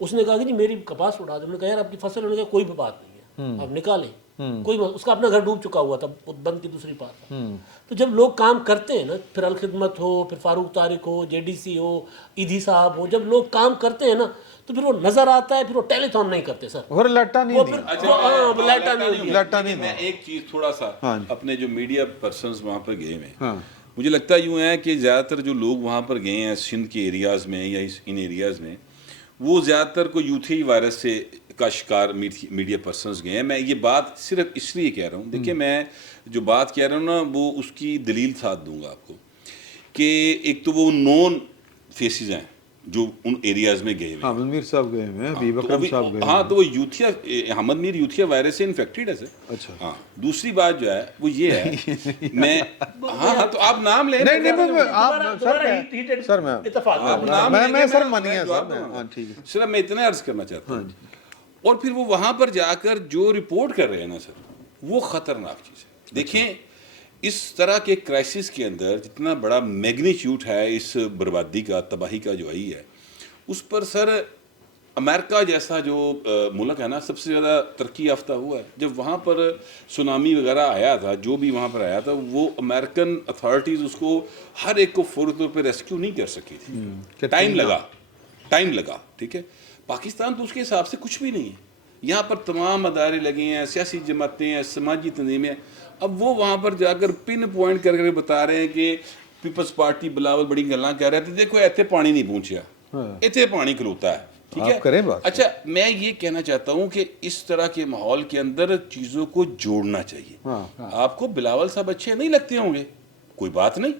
اس نے کہا کہ جی میری کپاس اڑا دو. ہم نے کہا یار آپ کی فصل، انہوں نے کہا کوئی بھی بات نہیں ہے، آپ نکالیں. کوئی اس کا اپنا گھر ڈوب چکا ہوا تھا بند کی دوسری پار. تو جب لوگ کام کرتے ہیں نا، پھر الخدمت ہو، پھر فاروق طارق ہو، جے ڈی سی ہو، ایدھی صاحب ہو، جب لوگ کام کرتے ہیں نا تو پھر وہ نظر آتا ہے. پھر وہ ٹیلی تھون نہیں کرتے سر، اور لٹا نہیں دی. لٹا نہیں. میں ایک چیز تھوڑا سا اپنے جو میڈیا پرسنز وہاں پر گئے ہیں، مجھے لگتا یوں ہے کہ زیادہ تر جو لوگ وہاں پر گئے ہیں سندھ کے ایریاز میں یا ان ایریاز میں، وہ زیادہ تر کو یوتھی وائرس سے کا شکار میڈیا پرسنز گئے ہیں. میں یہ بات صرف اس لیے کہہ رہا ہوں، دیکھیں میں جو بات کہہ رہا ہوں نا وہ اس کی دلیل ساتھ دوں گا آپ کو، کہ ایک تو وہ نون فیسز ہیں جو ان ایریاز میں گئے ہوئے. حامد میر صاحب گئے ہیں، حبیب اکرم صاحب گئے. ہاں تو وہ یوتھیا، حامد میر یوتھیا وائرس سے انفیکٹڈ ہے سر. اچھا ہاں دوسری بات جو ہے وہ یہ ہے، میں ہاں تو آپ نام لیں. صرف میں اتنا عرض کرنا چاہتا ہوں. اور پھر وہ وہاں پر جا کر جو رپورٹ کر رہے ہیں نا سر، وہ خطرناک چیز ہے. دیکھیں اس طرح کے کرائسس کے اندر جتنا بڑا میگنیچیوڈ ہے اس بربادی کا، تباہی کا جو آئی ہے، اس پر سر امریکہ جیسا جو ملک ہے نا سب سے زیادہ ترقی یافتہ ہوا ہے. جب وہاں پر سونامی وغیرہ آیا تھا، جو بھی وہاں پر آیا تھا، وہ امریکن اتھارٹیز اس کو ہر ایک کو فوری طور پہ ریسکیو نہیں کر سکی تھی. ٹائم لگا. ٹھیک ہے. پاکستان تو اس کے حساب سے کچھ بھی نہیں ہے. یہاں پر تمام ادارے لگے ہیں, سیاسی جماعتیں ہیں, سماجی تنظیمیں. اب وہ وہاں پر جا کر پن پوائنٹ کر کے بتا رہے ہیں کہ پیپلز پارٹی بلاول بڑی گلاں کہہ رہے تھے, دیکھو ایتھے پانی نہیں پہنچیا, ایتھے پانی کھلوتا ہے. ٹھیک ہے, آپ کریں بات. اچھا میں یہ کہنا چاہتا ہوں کہ اس طرح کے ماحول کے اندر چیزوں کو جوڑنا چاہیے. آپ کو بلاول صاحب اچھے نہیں لگتے ہوں گے, کوئی بات نہیں,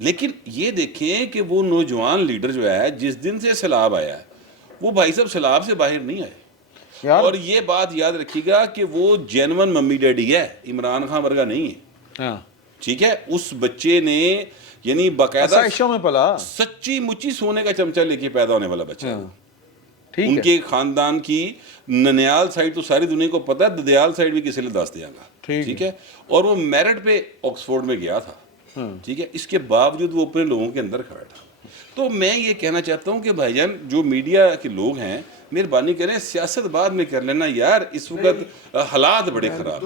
لیکن یہ دیکھیں کہ وہ نوجوان لیڈر جو ہے جس دن سے سیلاب آیا ہے وہ بھائی صاحب سیلاب سے باہر نہیں آئے. اور یہ بات یاد رکھیے گا کہ وہ جینون ممی ڈیڈی ہے, عمران خان ورگا نہیں ہے. ٹھیک ہے, اس بچے نے یعنی باقاعدہ میں پلا سچی مچی سونے کا چمچہ لے کے پیدا ہونے والا بچہ. ان کے خاندان کی ننیال سائڈ تو ساری دنیا کو پتہ ہے, ددیال سائڈ بھی کسی نے دس دیا گا. ٹھیک ہے, اور وہ میرٹ پہ آکسفورڈ میں گیا تھا. ٹھیک ہے, اس کے باوجود وہ اپنے لوگوں کے اندر کھڑا تھا. تو میں یہ کہنا چاہتا ہوں کہ بھائی جان جو میڈیا کے لوگ ہیں مہربانی کریں سیاست بعد میں کر لینا یار, اس وقت حالات بڑے خراب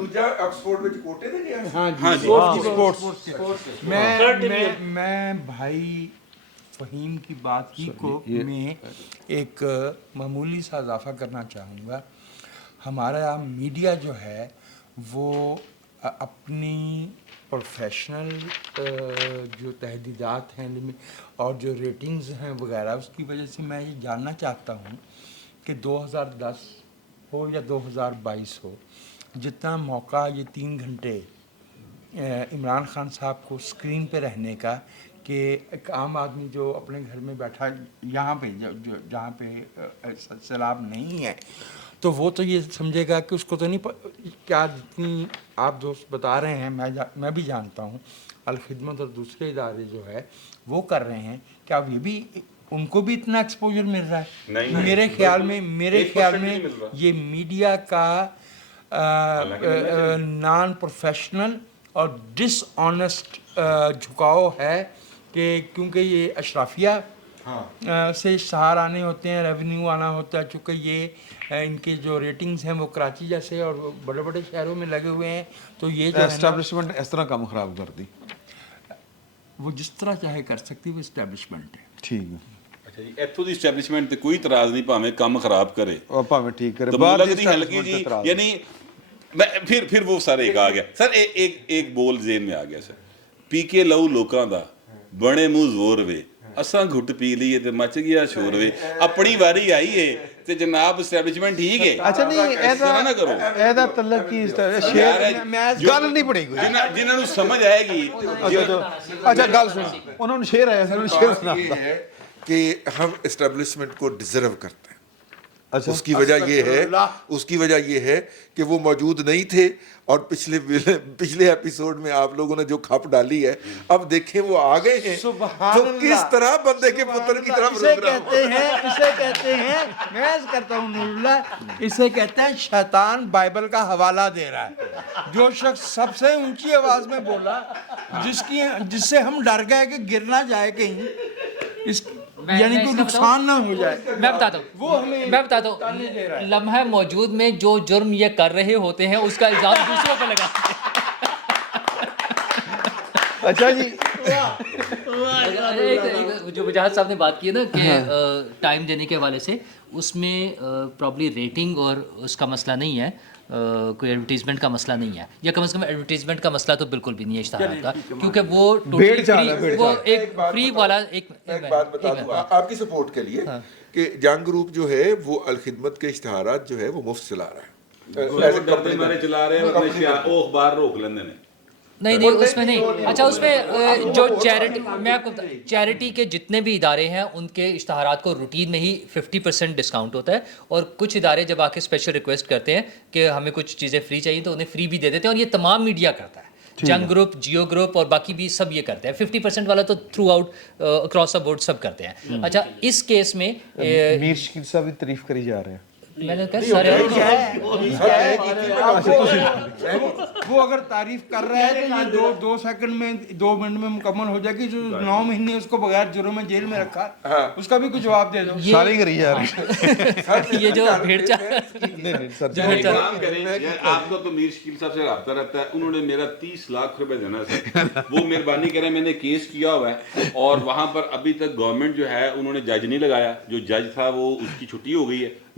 ہیں. میں بھائی فہیم کی بات ہی کو میں ایک معمولی سا اضافہ کرنا چاہوں گا. ہمارا میڈیا جو ہے وہ اپنی پروفیشنل جو تحدیدات ہیں اور جو ریٹنگز ہیں وغیرہ, اس کی وجہ سے میں یہ جاننا چاہتا ہوں کہ 2010 ہو یا 2022 ہو, جتنا موقع یہ 3 گھنٹے عمران خان صاحب کو اسکرین پہ رہنے کا, کہ ایک عام آدمی جو اپنے گھر میں بیٹھا یہاں پہ جہاں پہ سیلاب نہیں ہے, تو وہ تو یہ سمجھے گا کہ اس کو تو نہیں کیا جتنی آپ دوست بتا رہے ہیں میں بھی جانتا ہوں, الخدمت اور دوسرے ادارے جو ہے وہ کر رہے ہیں, کیا یہ بھی ان کو بھی اتنا ایکسپوجر مل رہا ہے؟ میرے خیال میں یہ میڈیا کا نان پروفیشنل اور ڈس آنیسٹ جھکاؤ ہے, کہ کیونکہ یہ اشرافیہ سے اشتہار آنے ہوتے ہیں, ریونیو آنا ہوتا ہے, چونکہ یہ ان کے جو ریٹنگز ہیں وہ کراچی جیسے اور بڑے بڑے شہروں میں لگے ہوئے ہیں, تو یہ جو اسٹیبلشمنٹ اس طرح کام خراب کر دی, وہ جس طرح چاہے کر سکتی وہ اسٹیبلشمنٹ ہے. ٹھیک ہے, اچھا جی, ایتھوں دی اسٹیبلشمنٹ تے کوئی اعتراض نہیں, بھاویں کام خراب کرے اور پاویں ٹھیک کرے, ملک دی ہلکی جی, یعنی پھر وہ سارے ایک آ گیا سر, ایک بول ذہن میں آ گیا سر, پی کے لو لوکاں دا بنے منہ زور وے, اساں گھٹ پی لیے تے مچ گیا شور وے, اپنی واری آئی ہے تے جناب اسٹیبلشمنٹ ٹھیک ہے. اچھا نہیں ایسا نہ کرو, ایدا تعلق کی گل نہیں پڑے گی, جنہاں نوں سمجھ آئے گی. اچھا گل سن, انہوں نے شعر آیا, انہوں نے شعر سنا کہ ہم اسٹیبلشمنٹ کو ڈیزرو کرتے ہیں. اچھا, اس کی وجہ یہ ہے کہ وہ موجود نہیں تھے, اور پچھلے ایپیسوڈ میں آپ لوگوں نے جو کھپ ڈالی ہے, اب دیکھیں وہ آ گئے ہیں تو کس طرح بندے کے پتر کی طرف اسے کہتے ہیں میں کرتا ہوں نور اللہ, اسے کہتے ہیں شیطان بائبل کا حوالہ دے رہا ہے. جو شخص سب سے اونچی آواز میں بولا, جس سے ہم ڈر گئے کہ گر نہ جائے کہیں, یعنی کوئی نقصان نہ ہو جائے. میں بتاتا ہوں لمحہ موجود میں جو جرم یہ کر رہے ہوتے ہیں اس کا الزام دوسروں پہ لگا. اچھا جی, جو وجاہت صاحب نے بات کی ہے نا کہ ٹائم دینے کے حوالے سے, اس میں پرابلی ریٹنگ اور اس کا مسئلہ نہیں ہے, کوئی ایڈورٹیزمنٹ کا مسئلہ نہیں ہے, یا کم از کم ایڈورٹیزمنٹ کا مسئلہ تو بالکل بھی نہیں ہے اشتہارات کا, کیونکہ وہ ایک فری والا. ایک بات بتا دوں آپ کی سپورٹ کے لیے کہ جنگ گروپ جو ہے وہ الخدمت کے اشتہارات جو ہے وہ مفت چلا رہا ہے, چلا رہے ہیں اپنے اخبار روک لیندے نے. نہیں اس میں نہیں. اچھا اس میں جو چیریٹی, میں آپ کو چیریٹی کے جتنے بھی ادارے ہیں ان کے اشتہارات کو روٹین میں ہی 50% ڈسکاؤنٹ ہوتا ہے, اور کچھ ادارے جب آ کے اسپیشل ریکویسٹ کرتے ہیں کہ ہمیں کچھ چیزیں فری چاہیے تو انہیں فری بھی دے دیتے ہیں, اور یہ تمام میڈیا کرتا ہے, جنگ گروپ, جیو گروپ اور باقی بھی سب یہ کرتے ہیں. 50% والا تو throughout across the board سب کرتے ہیں. اچھا اس کیس میں میر شکیل صاحب بھی تعریف کری جا رہے ہیں, میں نے کہا وہ اگر تعریف کر رہا ہے تو یہ 2 سیکنڈ میں 2 منٹ میں مکمل ہو جائے گی. جو 9 مہینے اس کو بغیر جرم میں جیل میں رکھا, اس کا بھی کچھ جواب دے دو. ساری کری جا رہی ہے. یہ جو بھیڑ آپ کو تو میر شکیل صاحب سے رابطہ رہتا ہے, انہوں نے میرا 30 لاکھ روپے دینا ہے, وہ مہربانی کریں, میں نے کیس کیا ہوا ہے, اور وہاں پر ابھی تک گورنمنٹ جو ہے انہوں نے جج نہیں لگایا. جو جج تھا وہ اس کی چھٹی ہو گئی ہے,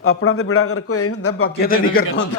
ਆਪਣਾ ਤੇ ਬੜਾ ਕਰਕੇ ਹੋਇਆ ਹੁੰਦਾ, ਬਾਕੀ ਤੇ ਨਹੀਂ ਕਰਨਾ ਹੁੰਦਾ।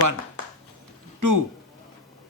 1 2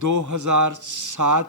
2007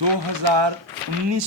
2019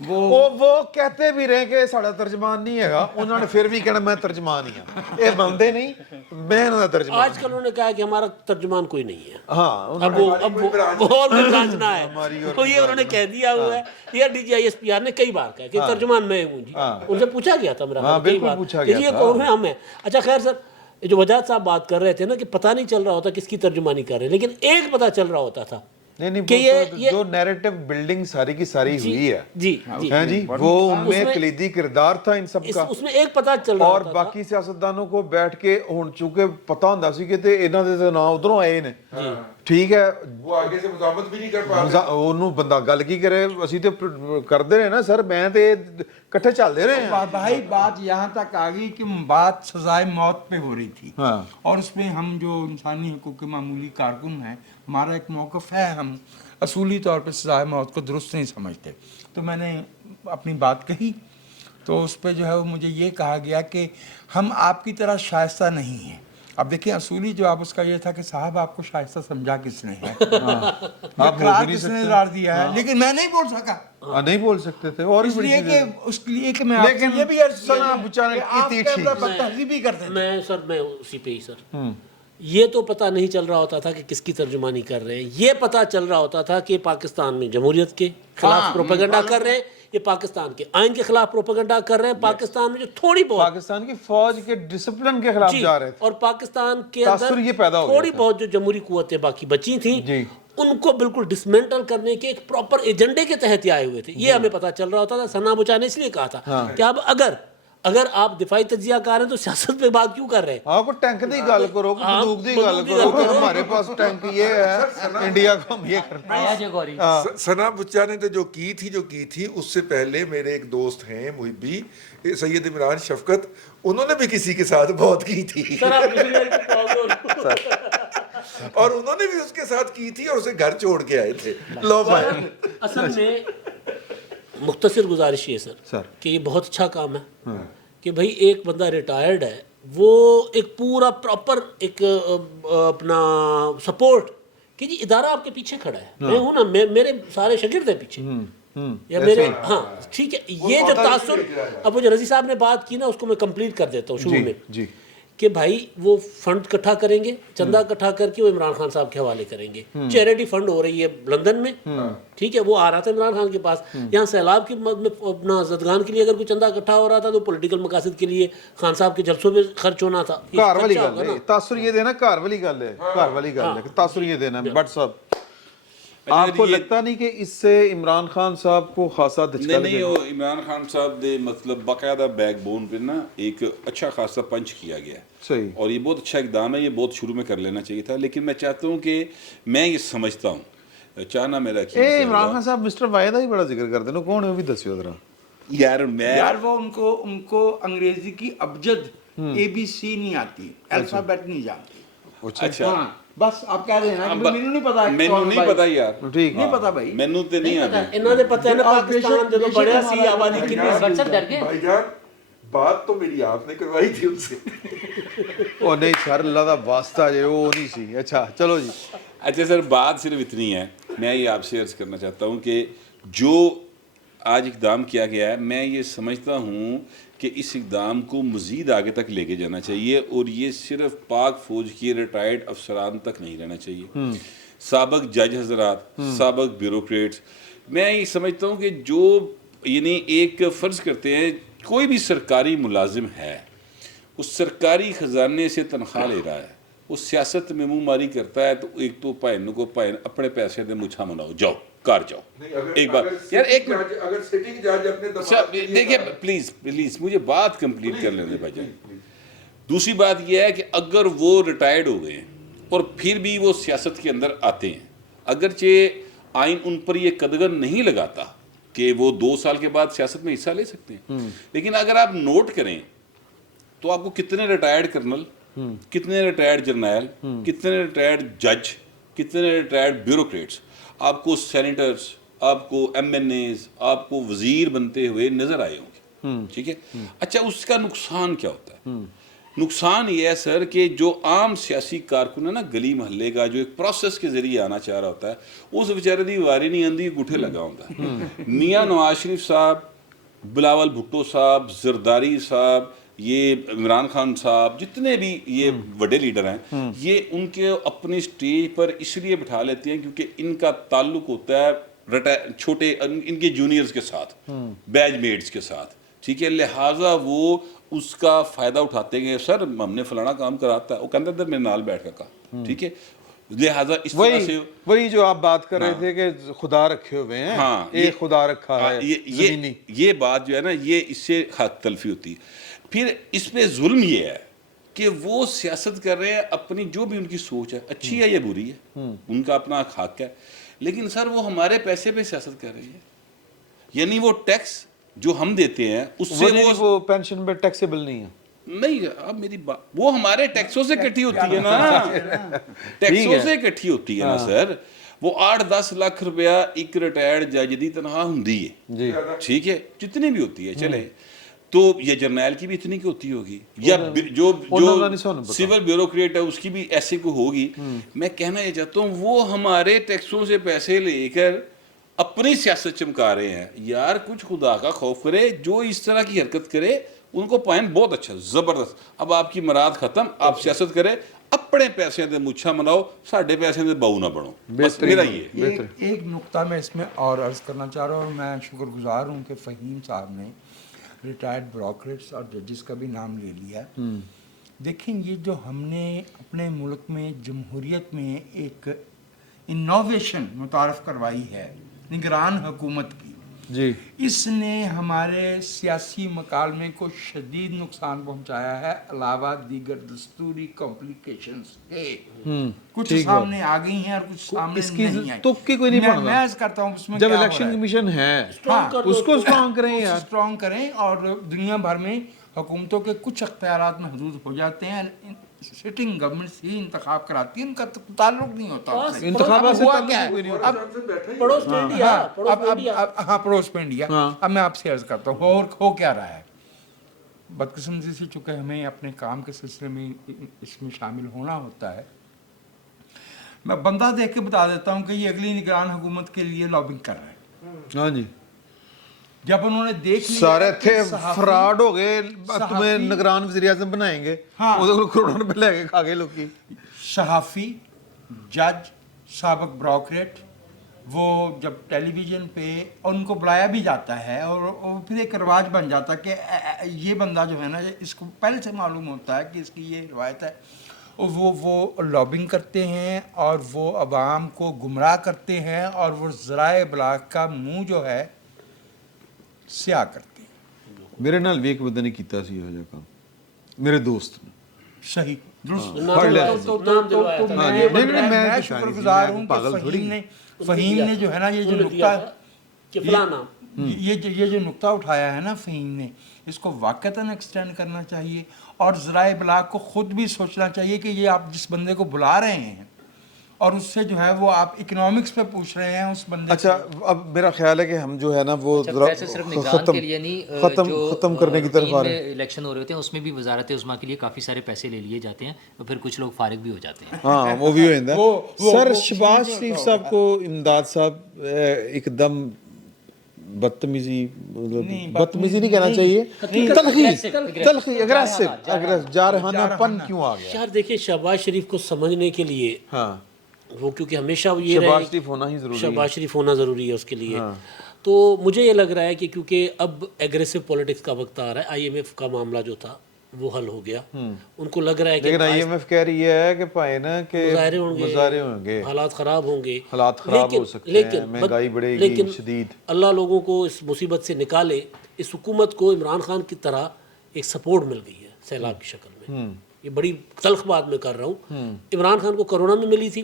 وہ کہتے بھی رہے کہ ساڑا ترجمان نہیں ہے گا, انہوں نے پھر بھی کہنا میں ترجمان ہی ہوں, یہ بندے نہیں, میں انہوں نے ترجمان. آج کل انہوں نے کہا کہ ہمارا ترجمان کوئی نہیں ہے, ہاں اب وہ اور بھی برانچ نہ ہے, تو یہ انہوں نے کہہ دیا ہوا ہے. یہ D G I S P R نے کئی بار کہا کہ ترجمان میں ہوں جی, ان سے پوچھا گیا تھا میرا کئی بار کہ یہ کون ہے, ہم ہیں. اچھا خیر سر, جو وجاہت صاحب بات کر رہے تھے نا کہ پتہ نہیں چل رہا ہوتا کس کی ترجمانی کر رہے ہیں, لیکن ایک پتہ چل رہا ہوتا تھا کہ یہ جو نیریٹو بلڈنگ ساری کی ساری ہوئی ہے جی ہیں جی, وہ ان میں کلیدی کردار تھا ان سب کا, اس میں ایک پتہ چل رہا اور ہوتا تھا. باقی سیاستدانوں کو بیٹھ کے ہن چونکہ پتہ ہوندا سی کہ تے انہاں دے تے نا ادھروں آئے نے, ٹھیک ہے, وہ آگے سے مزاحمت بھی نہیں کر پا رہے. انہوں بندہ گل کی کرے, اسی تے کردے رہے نا سر, میں تے کٹھے چلدے رہے ہیں. بھائی بات یہاں تک آ گئی کہ بات سزائے موت پہ ہو رہی تھی, اور اس میں ہم جو انسانی حقوق کے معمولی کارکن ہیں, ہمارا ایک موقف ہے, ہم اصولی طور پہ سزائے موت کو درست نہیں سمجھتے. تو میں نے اپنی بات کہی, تو اس پہ جو ہے وہ مجھے یہ کہا گیا کہ ہم آپ کی طرح شائستہ نہیں ہیں. اب دیکھیں اصولی جواب اس کا یہ تھا کہ صاحب آپ کو شائستہ سمجھا کس نے ہے, اقرار کس نے اقرار دیا ہے, لیکن میں نہیں بول سکا, نہیں بول سکتے تھے, اور اس لیے کہ اس لیے کہ میں آپ سے یہ بھی عرض سنا بچانے کی تھی ٹھیک. بدتہذیبی کرتے تھے. میں اسی پہ ہی سر, یہ تو پتہ نہیں چل رہا ہوتا تھا کہ کس کی ترجمانی کر رہے ہیں, یہ پتہ چل رہا ہوتا تھا کہ پاکستان میں جمہوریت کے خلاف پروپیگنڈا کر رہے ہیں, یہ پاکستان کے آئین کے خلاف پروپیگنڈا کر رہے ہیں, پاکستان میں جو تھوڑی بہت پاکستان کی فوج کے ڈسپلن کے خلاف جا رہے تھے, اور پاکستان کے تاثر یہ پیدا ہو گیا تھوڑی بہت جو جمہوری قوتیں باقی بچی تھیں, ان کو بالکل ڈسمینٹل کرنے کے ایک پراپر ایجنڈے کے تحت آئے ہوئے تھے. یہ ہمیں پتہ چل رہا ہوتا تھا. ثنا بچا نے اس لیے کہا تھا کہ اب اگر آپ دفاعی تجزیہ کار ہیں تو سیاست پہ بات کیوں کر رہے ہیں؟ آپ کو ٹینک دی گل کرو, بندوق دی گل کرو کہ ہمارے پاس ٹینک یہ ہے, انڈیا کو ہم یہ کرنا ہے. ثنا بچا نے تو جو کی تھی, اس سے پہلے میرے ایک دوست ہیں محبی سید عمران شفقت, انہوں نے بھی کسی کے ساتھ بہت کی تھی, اور انہوں نے بھی اس کے ساتھ کی تھی اور اسے گھر چھوڑ کے آئے تھے. لو بھائی, اصل میں مختصر گزارش یہ سر کہ یہ بہت اچھا کام ہے کہ بھائی ایک بندہ ریٹائرڈ ہے, وہ ایک پورا پراپر ایک اپنا سپورٹ کہ جی ادارہ آپ کے پیچھے کھڑا ہے, میں ہوں نا, میرے سارے شاگرد ہیں پیچھے, یا میرے, ہاں ٹھیک ہے. یہ جو تاثر, اب وہ جو رضی صاحب نے بات کی نا, اس کو میں کمپلیٹ کر دیتا ہوں شروع میں, کہ بھائی وہ فنڈ اکٹھا کریں گے, چندہ اکٹھا کر کے وہ عمران خان صاحب کے حوالے کریں گے. چیریٹی فنڈ ہو رہی ہے لندن میں, ٹھیک ہے, وہ آ رہا تھا عمران خان کے پاس. یہاں سیلاب کی اپنا زدگان کے لیے اگر کوئی چندہ اکٹھا ہو رہا تھا تو پولیٹیکل مقاصد کے لیے خان صاحب کے جلسوں میں خرچ ہونا تھا. گھر والی گل ہے, تاثر یہ دینا گھر والی گل ہے, گھر والی گل ہے, تاثر یہ دینا. بٹ صاحب آپ کو لگتا نہیں کہ اس سے عمران خان صاحب کو خاصا دھچکا لگے؟ نہیں, عمران خان صاحب نے مطلب باقاعدہ بیک بون پہ نا ایک اچھا خاصا پنچ کیا گیا ہے, صحیح, اور یہ بہت اچھا اقدام ہے, یہ بہت شروع میں کر لینا چاہیے تھا. لیکن میں چاہتا ہوں کہ میں یہ سمجھتا ہوں, چاہنا میرا عمران خان صاحب مسٹر واحدہ ہی بڑا ذکر کرتے ہیں, کون ہے وہ بھی دسیو ذرا. یار وہ ان کو انگریزی کی ابجد ABC نہیں آتی, الفابیٹ نہیں جانتی. اچھا, بس آپ کہہ رہے ہیں نا کہ مینوں نہیں پتا, مینوں نہیں پتا یار, ٹھیک نہیں پتا بھائی, مینوں تے نہیں آتا. انہوں نے پتہ ہے نا پاکستان جب بڑھیا سی آبادی کی بھائی جان بات تو میری آپ نے کروائی تھی ان سے. او نہیں سر, اللہ دا واسطہ جو وہ نہیں سی. اچھا چلو جی. اچھا سر, بات صرف اتنی ہے, میں یہ آپ سے عرض کرنا چاہتا ہوں کہ جو آج اقدام کیا گیا ہے, میں یہ سمجھتا ہوں کہ اس اقدام کو مزید آگے تک لے کے جانا چاہیے, اور یہ صرف پاک فوج کی ریٹائرڈ افسران تک نہیں رہنا چاہیے, سابق جج حضرات, سابق بیوروکریٹس. میں یہ سمجھتا ہوں کہ جو یعنی ایک فرض کرتے ہیں کوئی بھی سرکاری ملازم ہے, اس سرکاری خزانے سے تنخواہ لے رہا ہے, وہ سیاست میں منہ ماری کرتا ہے, تو ایک تو پائن کو پائن اپنے پیسے دے مچھا مناؤ, جاؤ کار جاؤ. ایک بات یار, ایک اگر سٹنگ جج اپنے دیکھیے پلیز مجھے بات کمپلیٹ کر لینے بھائی جان. دوسری بات یہ ہے کہ اگر وہ ریٹائرڈ ہو گئے اور پھر بھی وہ سیاست کے اندر آتے ہیں, اگرچہ آئین ان پر یہ قدغن نہیں لگاتا کہ وہ 2 سال کے بعد سیاست میں حصہ لے سکتے ہیں, لیکن اگر آپ نوٹ کریں تو آپ کو کتنے ریٹائرڈ کرنل, کتنے ریٹائرڈ جرنیل, کتنے ریٹائرڈ جج, کتنے ریٹائرڈ بیوروکریٹس آپ کو سینیٹرز, آپ کو MNAs, آپ کو وزیر بنتے ہوئے نظر آئے ہوں گے, ٹھیک ہے. اچھا, اس کا نقصان کیا ہوتا ہے؟ نقصان یہ ہے سر کہ جو عام سیاسی کارکن ہے نا گلی محلے کا جو ایک پروسیس کے ذریعے آنا چاہ رہا ہوتا ہے اس بیچارے دی واری نہیں آندی گٹھے لگا ہوتا ہے. میاں نواز شریف صاحب، بلاول بھٹو صاحب، زرداری صاحب، یہ عمران خان صاحب، جتنے بھی یہ بڑے لیڈر ہیں، یہ ان کے اپنی سٹیج پر اس لیے بٹھا لیتے ہیں کیونکہ ان کا تعلق ہوتا ہے چھوٹے ان کے جونیئرز کے ساتھ، بیچ میٹس کے ساتھ، ٹھیک ہے. لہٰذا وہ اس کا فائدہ اٹھاتے ہیں. سر ہم نے فلانا کام کراتا ہے، وہ کہتے ہیں میرے نال بیٹھ کا کہا، ٹھیک ہے. لہٰذا اس طرح سے وہی جو آپ بات کر رہے تھے کہ خدا رکھے ہوئے ہیں، ایک خدا رکھا ہے زمینی، یہ بات جو ہے نا یہ اس سے حق تلفی ہوتی ہے. پھر اس پہ ظلم یہ ہے کہ وہ سیاست کر رہے ہیں اپنی جو بھی ان کی سوچ ہے، اچھی ہے یا بری ہے، ان کا اپنا حق ہے، لیکن سر وہ ہمارے پیسے پہ سیاست کر رہی ہے. یعنی وہ ٹیکس جو ہم دیتے ہیں اس سے وہ پینشن پہ ٹیکسیبل نہیں ہے. نہیں، اب میری بات وہ ہمارے ٹیکسوں سے اکٹھی ہوتی ہے نا، ٹیکسوں سے اکٹھی ہوتی ہے نا سر. وہ 8-10 لاکھ روپیہ ایک ریٹائرڈ جج دی تنخواہ ہوندی ہے، ٹھیک ہے، جتنی بھی ہوتی ہے چلے. تو یہ جرنیل کی بھی اتنی کی ہوتی ہوگی، یا جو سول بیوروکریٹ ہے اس کی بھی ایسے کو ہوگی. میں کہنا یہ چاہتا ہوں وہ ہمارے ٹیکسوں سے پیسے لے کر اپنی سیاست چمکا رہے ہیں. یار کچھ خدا کا خوف کرے، جو اس طرح کی حرکت کرے ان کو پوائنٹ بہت اچھا زبردست. اب آپ کی مراد ختم، آپ سیاست کرے، اپنے پیسے دے مچھا مناؤ، ساڑھے پیسے دے باؤ نہ بنو. بس میرا یہ ایک نقطہ میں اس میں اور عرض کرنا چاہ رہا ہوں، اور میں شکر گزار ہوں کہ فہیم صاحب نے ریٹائرڈ بیوروکریٹس اور ججز کا بھی نام لے لیا. دیکھیں یہ جو ہم نے اپنے ملک میں جمہوریت میں ایک انوویشن متعارف کروائی ہے نگران حکومت کی، جی، اس نے ہمارے سیاسی مکالمے کو شدید نقصان پہنچایا ہے، علاوہ دیگر دستوری کمپلیکیشنز کے. کچھ سامنے آ گئی ہیں اور کچھ سامنے نہیں آئی. تک کی کوئی نہیں پڑھتا. میں عرض کرتا ہوں اس میں جب الیکشن کمیشن ہے اس کو اسٹرانگ کریں یار، اسٹرانگ کریں. اور دنیا بھر میں حکومتوں کے کچھ اختیارات محدود ہو جاتے ہیں. سٹنگ گورنمنٹ ہی انتخاب کراتی ہے، ان کا تعلق نہیں ہوتا. انتخابات سے ہوا کیا ہے پڑوس میں انڈیا، پڑوس میں انڈیا. اب میں آپ سے عرض کرتا ہوں اور ہو کیا رہا ہے. بدقسمتی سے چونکہ ہمیں اپنے کام کے سلسلے میں اس میں شامل ہونا ہوتا ہے، میں بندہ دیکھ کے بتا دیتا ہوں کہ یہ اگلی نگران حکومت کے لیے لابنگ کر رہے ہیں. ہاں جی، جب انہوں نے دیکھ لیا سارے تھے فراڈ ہو گئے، تمہیں نگران وزیر اعظم بنائیں گے، کروڑوں روپے لے کے کھا گئے لوگ کی. صحافی، جج، سابق بیوروکریٹ، وہ جب ٹیلی ویژن پہ ان کو بلایا بھی جاتا ہے اور پھر ایک رواج بن جاتا ہے کہ یہ بندہ جو ہے نا، اس کو پہلے سے معلوم ہوتا ہے کہ اس کی یہ روایت ہے، وہ لابنگ کرتے ہیں اور وہ عوام کو گمراہ کرتے ہیں اور وہ ذرائع ابلاغ کا منہ جو ہے سیاہ کرتے ہیں. میرے نال بھی ایک بندے نے کیتا سی یہ کام، میرے دوست نے. صحیح درست. میں شکر گزار ہوں کہ فہیم نے جو ہے نا یہ جو نقطہ یہ جو نقطہ اٹھایا ہے نا فہیم نے، اس کو واقعتاً ایکسٹینڈ کرنا چاہیے اور ذرائع ابلاغ کو خود بھی سوچنا چاہیے کہ یہ آپ جس بندے کو بلا رہے ہیں اور اس سے جو ہے وہ آپ اکنامکس پہ پوچھ رہے ہیں اس بندے. اچھا اب میرا خیال ہے کہ ہم جو ہے نا وہ صرف نگران کے لیے نہیں، ختم کرنے کی طرف آ رہے ہیں. الیکشن ہو رہے ہوتے ہیں اس میں بھی وزارت عظمیٰ کے لیے کافی سارے پیسے لے لیے جاتے ہیں اور پھر کچھ لوگ فارغ بھی ہو جاتے ہیں. ہاں وہ بھی ہو جاتا ہے. سر شہباز شریف صاحب کو امداد صاحب ایک دم بدتمیزی نہیں کہنا چاہیے، تلخی اگریسو جارحانہ پن کیوں آ گیا؟ یار دیکھیں شہباز شریف کو سمجھنے کے لیے وہ کیونکہ ہمیشہ یہ شہباز شریف ہونا ہی ضروری ہے، شہباز شریف ہونا ضروری ہے اس کے لیے. تو مجھے یہ لگ رہا ہے کہ کیونکہ اب ایگریسو پولیٹکس کا وقت آ رہا ہے، آئی ایم ایف کا معاملہ جو تھا وہ حل ہو گیا. ان کو لگ رہا ہے کہ لیکن آئی ایم ایف کہہ رہی ہے کہ پائے نا کہ مظاہرے ہوں گے، حالات خراب ہوں گے، حالات خراب ہو سکتے ہیں، مہنگائی بڑھے گی شدید. اللہ لوگوں کو اس مصیبت سے نکالے. اس حکومت کو عمران خان کی طرح ایک سپورٹ مل گئی ہے سیلاب کی شکل میں. یہ بڑی تلخ بات میں کر رہا ہوں. عمران خان کو کرونا میں ملی تھی،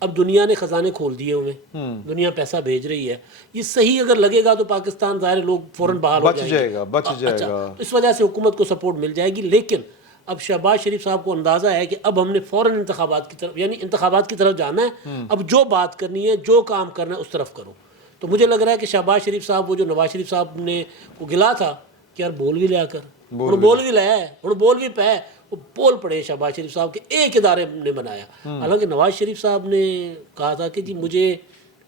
اب دنیا نے خزانے کھول دیے انہیں، دنیا پیسہ بھیج رہی ہے. یہ صحیح اگر لگے گا تو پاکستان ظاہر لوگ فوراً باہر ہو جائیں گے، بچ جائے گا. اس وجہ سے حکومت کو سپورٹ مل جائے گی. لیکن اب شہباز شریف صاحب کو اندازہ ہے کہ اب ہم نے فوراً انتخابات کی طرف، یعنی انتخابات کی طرف جانا ہے. اب جو بات کرنی ہے، جو کام کرنا ہے اس طرف کرو. تو مجھے لگ رہا ہے کہ شہباز شریف صاحب وہ جو نواز شریف صاحب نے کو گلا تھا کہ یار بول بھی لیا کر، ہوں بول بھی لایا ہے، ہوں بول بھی پہ وہ بول پڑے شہباز شریف صاحب کے ایک ادارے نے بنایا. حالانکہ نواز شریف صاحب نے کہا تھا کہ جی مجھے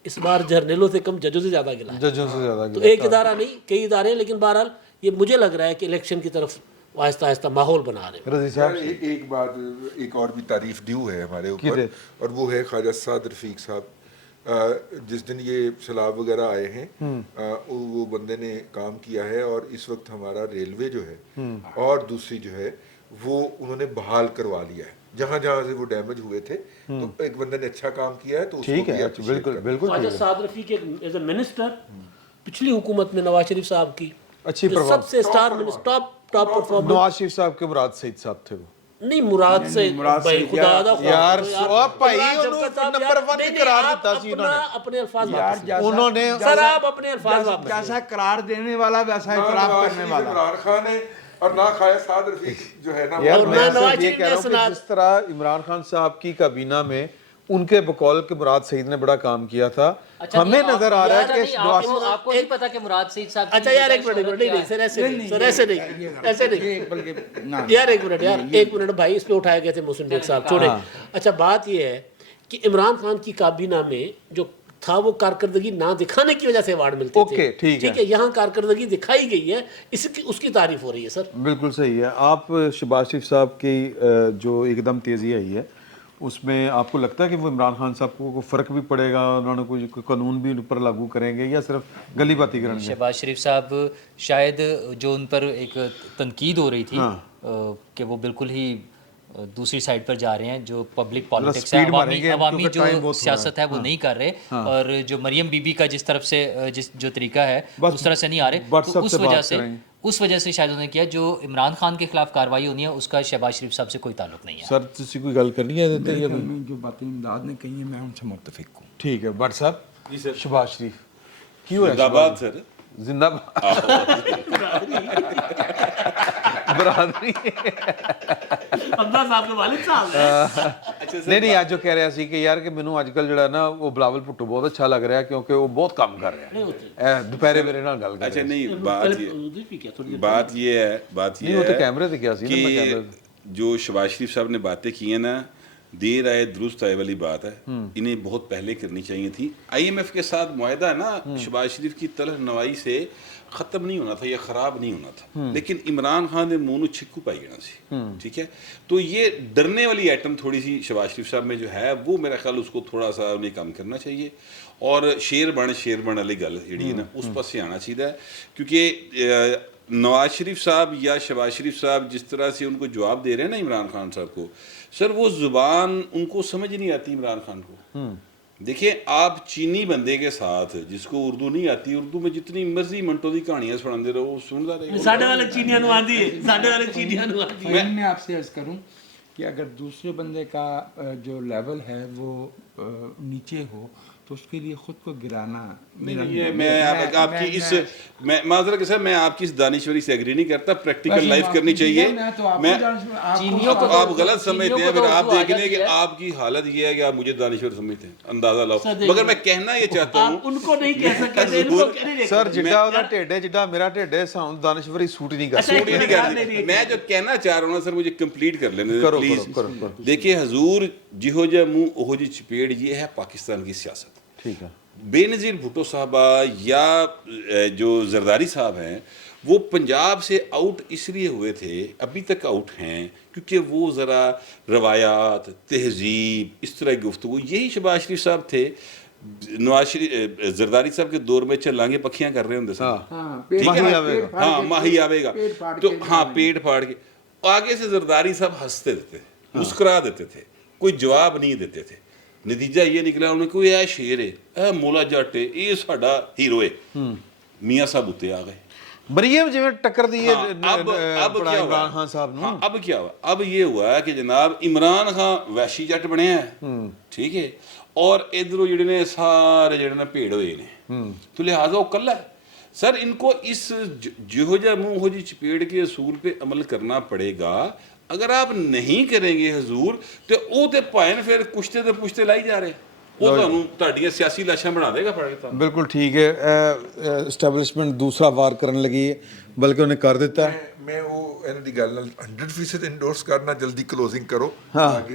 اس بار جرنیلوں سے کم ججوں سے زیادہ گلا ہے. ججوں سے زیادہ تو ایک ادارہ نہیں کئی ادارے ہیں، لیکن بہرحال یہ مجھے لگ رہا ہے کہ الیکشن کی طرف آہستہ آہستہ ماحول بنا رہے ہیں. رضی صاحب ایک بات ایک اور بھی تعریف ڈیو ہے ہمارے اوپر، اور وہ ہے خواجہ سعد رفیق صاحب. جس دن یہ سیلاب وغیرہ آئے ہیں وہ بندے نے کام کیا ہے، اور اس وقت ہمارا ریلوے جو ہے اور دوسری جو ہے وہ انہوں نے بحال کروا لیا ہے جہاں جہاں سے وہ ڈیمیج ہوئے تھے. تو ایک بندے نے اچھا کام کیا ہے تو اس کو ٹھیک بھی ہے، appreciate بالکل کرنا. بالکل خواجہ سعد رفیق ایز اے منسٹر پچھلی حکومت میں نواز شریف صاحب کی اچھی جو سب سے star top performer. Nawaz Sharif صاحب کے مراد سعید صاحب تھے وہ. نہیں مراد سے بھائی خدا دا یار سواب بھائی نمبر 1 قرار دیتا سی انہوں نے. اپنے الفاظ واپس لیں. انہوں نے سر آپ اپنے الفاظ واپس لیں. جیسا قرار دینے والا ویسا اعتراف نواز کرنے شریف والا. عمران خان ہے اور نہ خواجہ سعد رفیق جو ہے نا یار اور میں میں صرف نواز یہ شریف کہہ رہا ہوں کہ کے جس طرح عمران خان صاحب کی کابینہ میں ان کے بقول کے مراد سعید نے بڑا کام کیا تھا. ہمیں نظر آ رہا ہے کہ آپ کو نہیں پتا کہ مراد سعید صاحب اچھا یار ایک منٹ نہیں سر ایسے نہیں سر ایسے نہیں بلکہ یار ایک منٹ بھائی اس پہ اٹھائے گئے تھے محسن بیگ صاحب چھوڑے. اچھا بات یہ ہے کہ عمران خان کی کابینہ میں جو تھا وہ کارکردگی نہ دکھانے کی وجہ سے ایوارڈ ملتے تھے. ٹھیک ہے یہاں کارکردگی دکھائی گئی ہے اس کی تعریف ہو رہی ہے. سر بالکل صحیح ہے. آپ شہباز شریف صاحب کی جو ایک دم تیزی آئی ہے اس میں آپ کو لگتا ہے کہ وہ عمران خان صاحب کو فرق بھی پڑے گا، انہوں نے کوئی قانون بھی ان پر لاگو کریں گے یا صرف گلی باتی کریں گے؟ شہباز شریف صاحب شاید جو ان پر ایک تنقید ہو رہی تھی کہ وہ بالکل ہی دوسری سائڈ پر جا رہے ہیں، جو پبلک پالیٹکس ہے عوامی جو سیاست ہے وہ نہیں کر رہے، اور جو مریم بی بی کا جس طرف سے جو طریقہ ہے اس طرح سے نہیں آ رہے. تو اس وجہ سے شاید انہوں نے کیا جو عمران خان کے خلاف کارروائی ہونی ہے اس کا شہباز شریف صاحب سے کوئی تعلق نہیں ہے. سر تسی کوئی گل کرنی ہے؟ جو باتیں امداد نے کہی ہیں میں ان سے متفق ہوں. ٹھیک ہے بٹ صاحب شہباز شریف کیوں ہے زندہ باد سر. زندہ برادری عبداللہ صاحب کے والد صاحب ہیں. نہیں آج جو کہہ رہا سی کہ یار کہ مینوں اج کل جڑا نا وہ بلاول بھٹو بہت اچھا لگ رہا ہے کیونکہ وہ بہت کام کر رہا ہے. دوپہرے میرے نال گل کر اچھا نہیں بات یہ ہے وہ تو کیمرے تے کیا سی نا میں کہ جو شہباز شریف صاحب نے باتیں کی ہیں نا دیر آئے درست آئے والی بات ہے، انہیں بہت پہلے کرنی چاہیے تھی. آئی ایم ایف کے ساتھ معاہدہ ہے نا شہباز شریف کی تلخ نوائی سے ختم نہیں ہونا تھا یا خراب نہیں ہونا تھا، لیکن عمران خان نے منہ چھکو پائی گنا سی. ٹھیک ہے تو یہ ڈرنے والی آئٹم تھوڑی سی شہباز شریف صاحب میں جو ہے وہ میرا خیال اس کو تھوڑا سا انہیں کم کرنا چاہیے، اور شیر بن والی گل جڑی ہے نا اس پاس سے آنا چاہیے. کیونکہ نواز شریف صاحب یا شہباز شریف صاحب جس طرح سے ان کو جواب دے رہے ہیں نا عمران خان صاحب کو، سر وہ زبان ان کو سمجھ نہیں آتی عمران خان کو. دیکھیں آپ چینی بندے کے ساتھ جس کو اردو نہیں آتی، اردو میں جتنی مرضی منٹوں کی کہانیاں سناندے رہو سنتا رہے. ساڈے والے چینیاں نو آندی ہے، ساڈے والے چینیاں نو آندی ہے. میں آپ سے عرض کروں کہ اگر دوسرے بندے کا جو لیول ہے وہ نیچے ہو تو اس کے لیے خود کو گرانا میں آپ کی اس معذرت کے ساتھ میں آپ کی اس دانشوری سے ایگری نہیں کرتا. پریکٹیکل لائف کرنی چاہیے. آپ غلط سمجھتے ہیں، پھر آپ دیکھ لیں کہ آپ کی حالت یہ ہے کہ آپ مجھے دانشور سمجھتے ہیں، اندازہ لاؤ. مگر میں کہنا یہ چاہتا ہوں ان کو نہیں کہہ سکتے سر جڈا والا ٹھڈ ہے جڈا میرا ٹھڈ ہے ساؤنڈ دانشوری سوٹ ہی نہیں کرتا. میں جو کہنا چاہ رہا ہوں سر مجھے کمپلیٹ کر لینے دیں پلیز. دیکھیے حضور جہو جہ منہ اوہو جی چپیڑ، یہ ہے پاکستان کی سیاست. ٹھیک ہے بے نظیر بھٹو صاحبہ یا جو زرداری صاحب ہیں وہ پنجاب سے آؤٹ اس لیے ہوئے تھے، ابھی تک آؤٹ ہیں، کیونکہ وہ ذرا روایات، تہذیب، اس طرح کی گفتگو. یہی شہباز شریف صاحب تھے نواز شریف زرداری صاحب کے دور میں چلانگے پکھیاں کر رہے ہوں سر. ہاں ماہی آوے گا تو ہاں پیٹ پھاڑ کے آگے سے زرداری صاحب ہنستے دیتے تھے، مسکرا دیتے تھے، کوئی جواب نہیں دیتے تھے. نتیجہ یہ نکلا انہوں نے کوئی اے شیر ہے، اے مولا جٹ ہے، یہ ساڈا ہیرو ہے. میاں صاحب اتنے آ گئے. مریم جی ٹکر دی اب عمران خان صاحب ہاں اب کیا ہوا؟ اب یہ ہوا کہ جناب عمران خان ویشی جٹ بنے ہیں، ٹھیک ہے، اور ادھر جڑے نے سارے جڑے نا بھیڑ ہوئے نے، تو لہٰذا وہ کلا ہے. سر ان کو اس جہو جہ منہ ہو جی چپیڑ کے اصول پہ عمل کرنا پڑے گا. اگر آپ نہیں کریں گے حضور تو وہ تے پائن پھر کشتے تے پشتے لائی جا رہے، وہ تانوں تہاڈیاں سیاسی لاشاں بنا دے گا پاکستان. بالکل ٹھیک ہے. اسٹیبلشمنٹ دوسرا وار کرنے لگی ہے. ਬਲਕਿ ਉਹਨੇ ਕਰ ਦਿੱਤਾ ਹੈ। ਮੈਂ ਉਹ ਇਹਨਾਂ ਦੀ ਗੱਲ ਨਾਲ 100% ਇੰਡੋਰਸ ਕਰਨਾ, ਜਲਦੀ ਕਲੋਜ਼ਿੰਗ ਕਰੋ। ਹਾਂ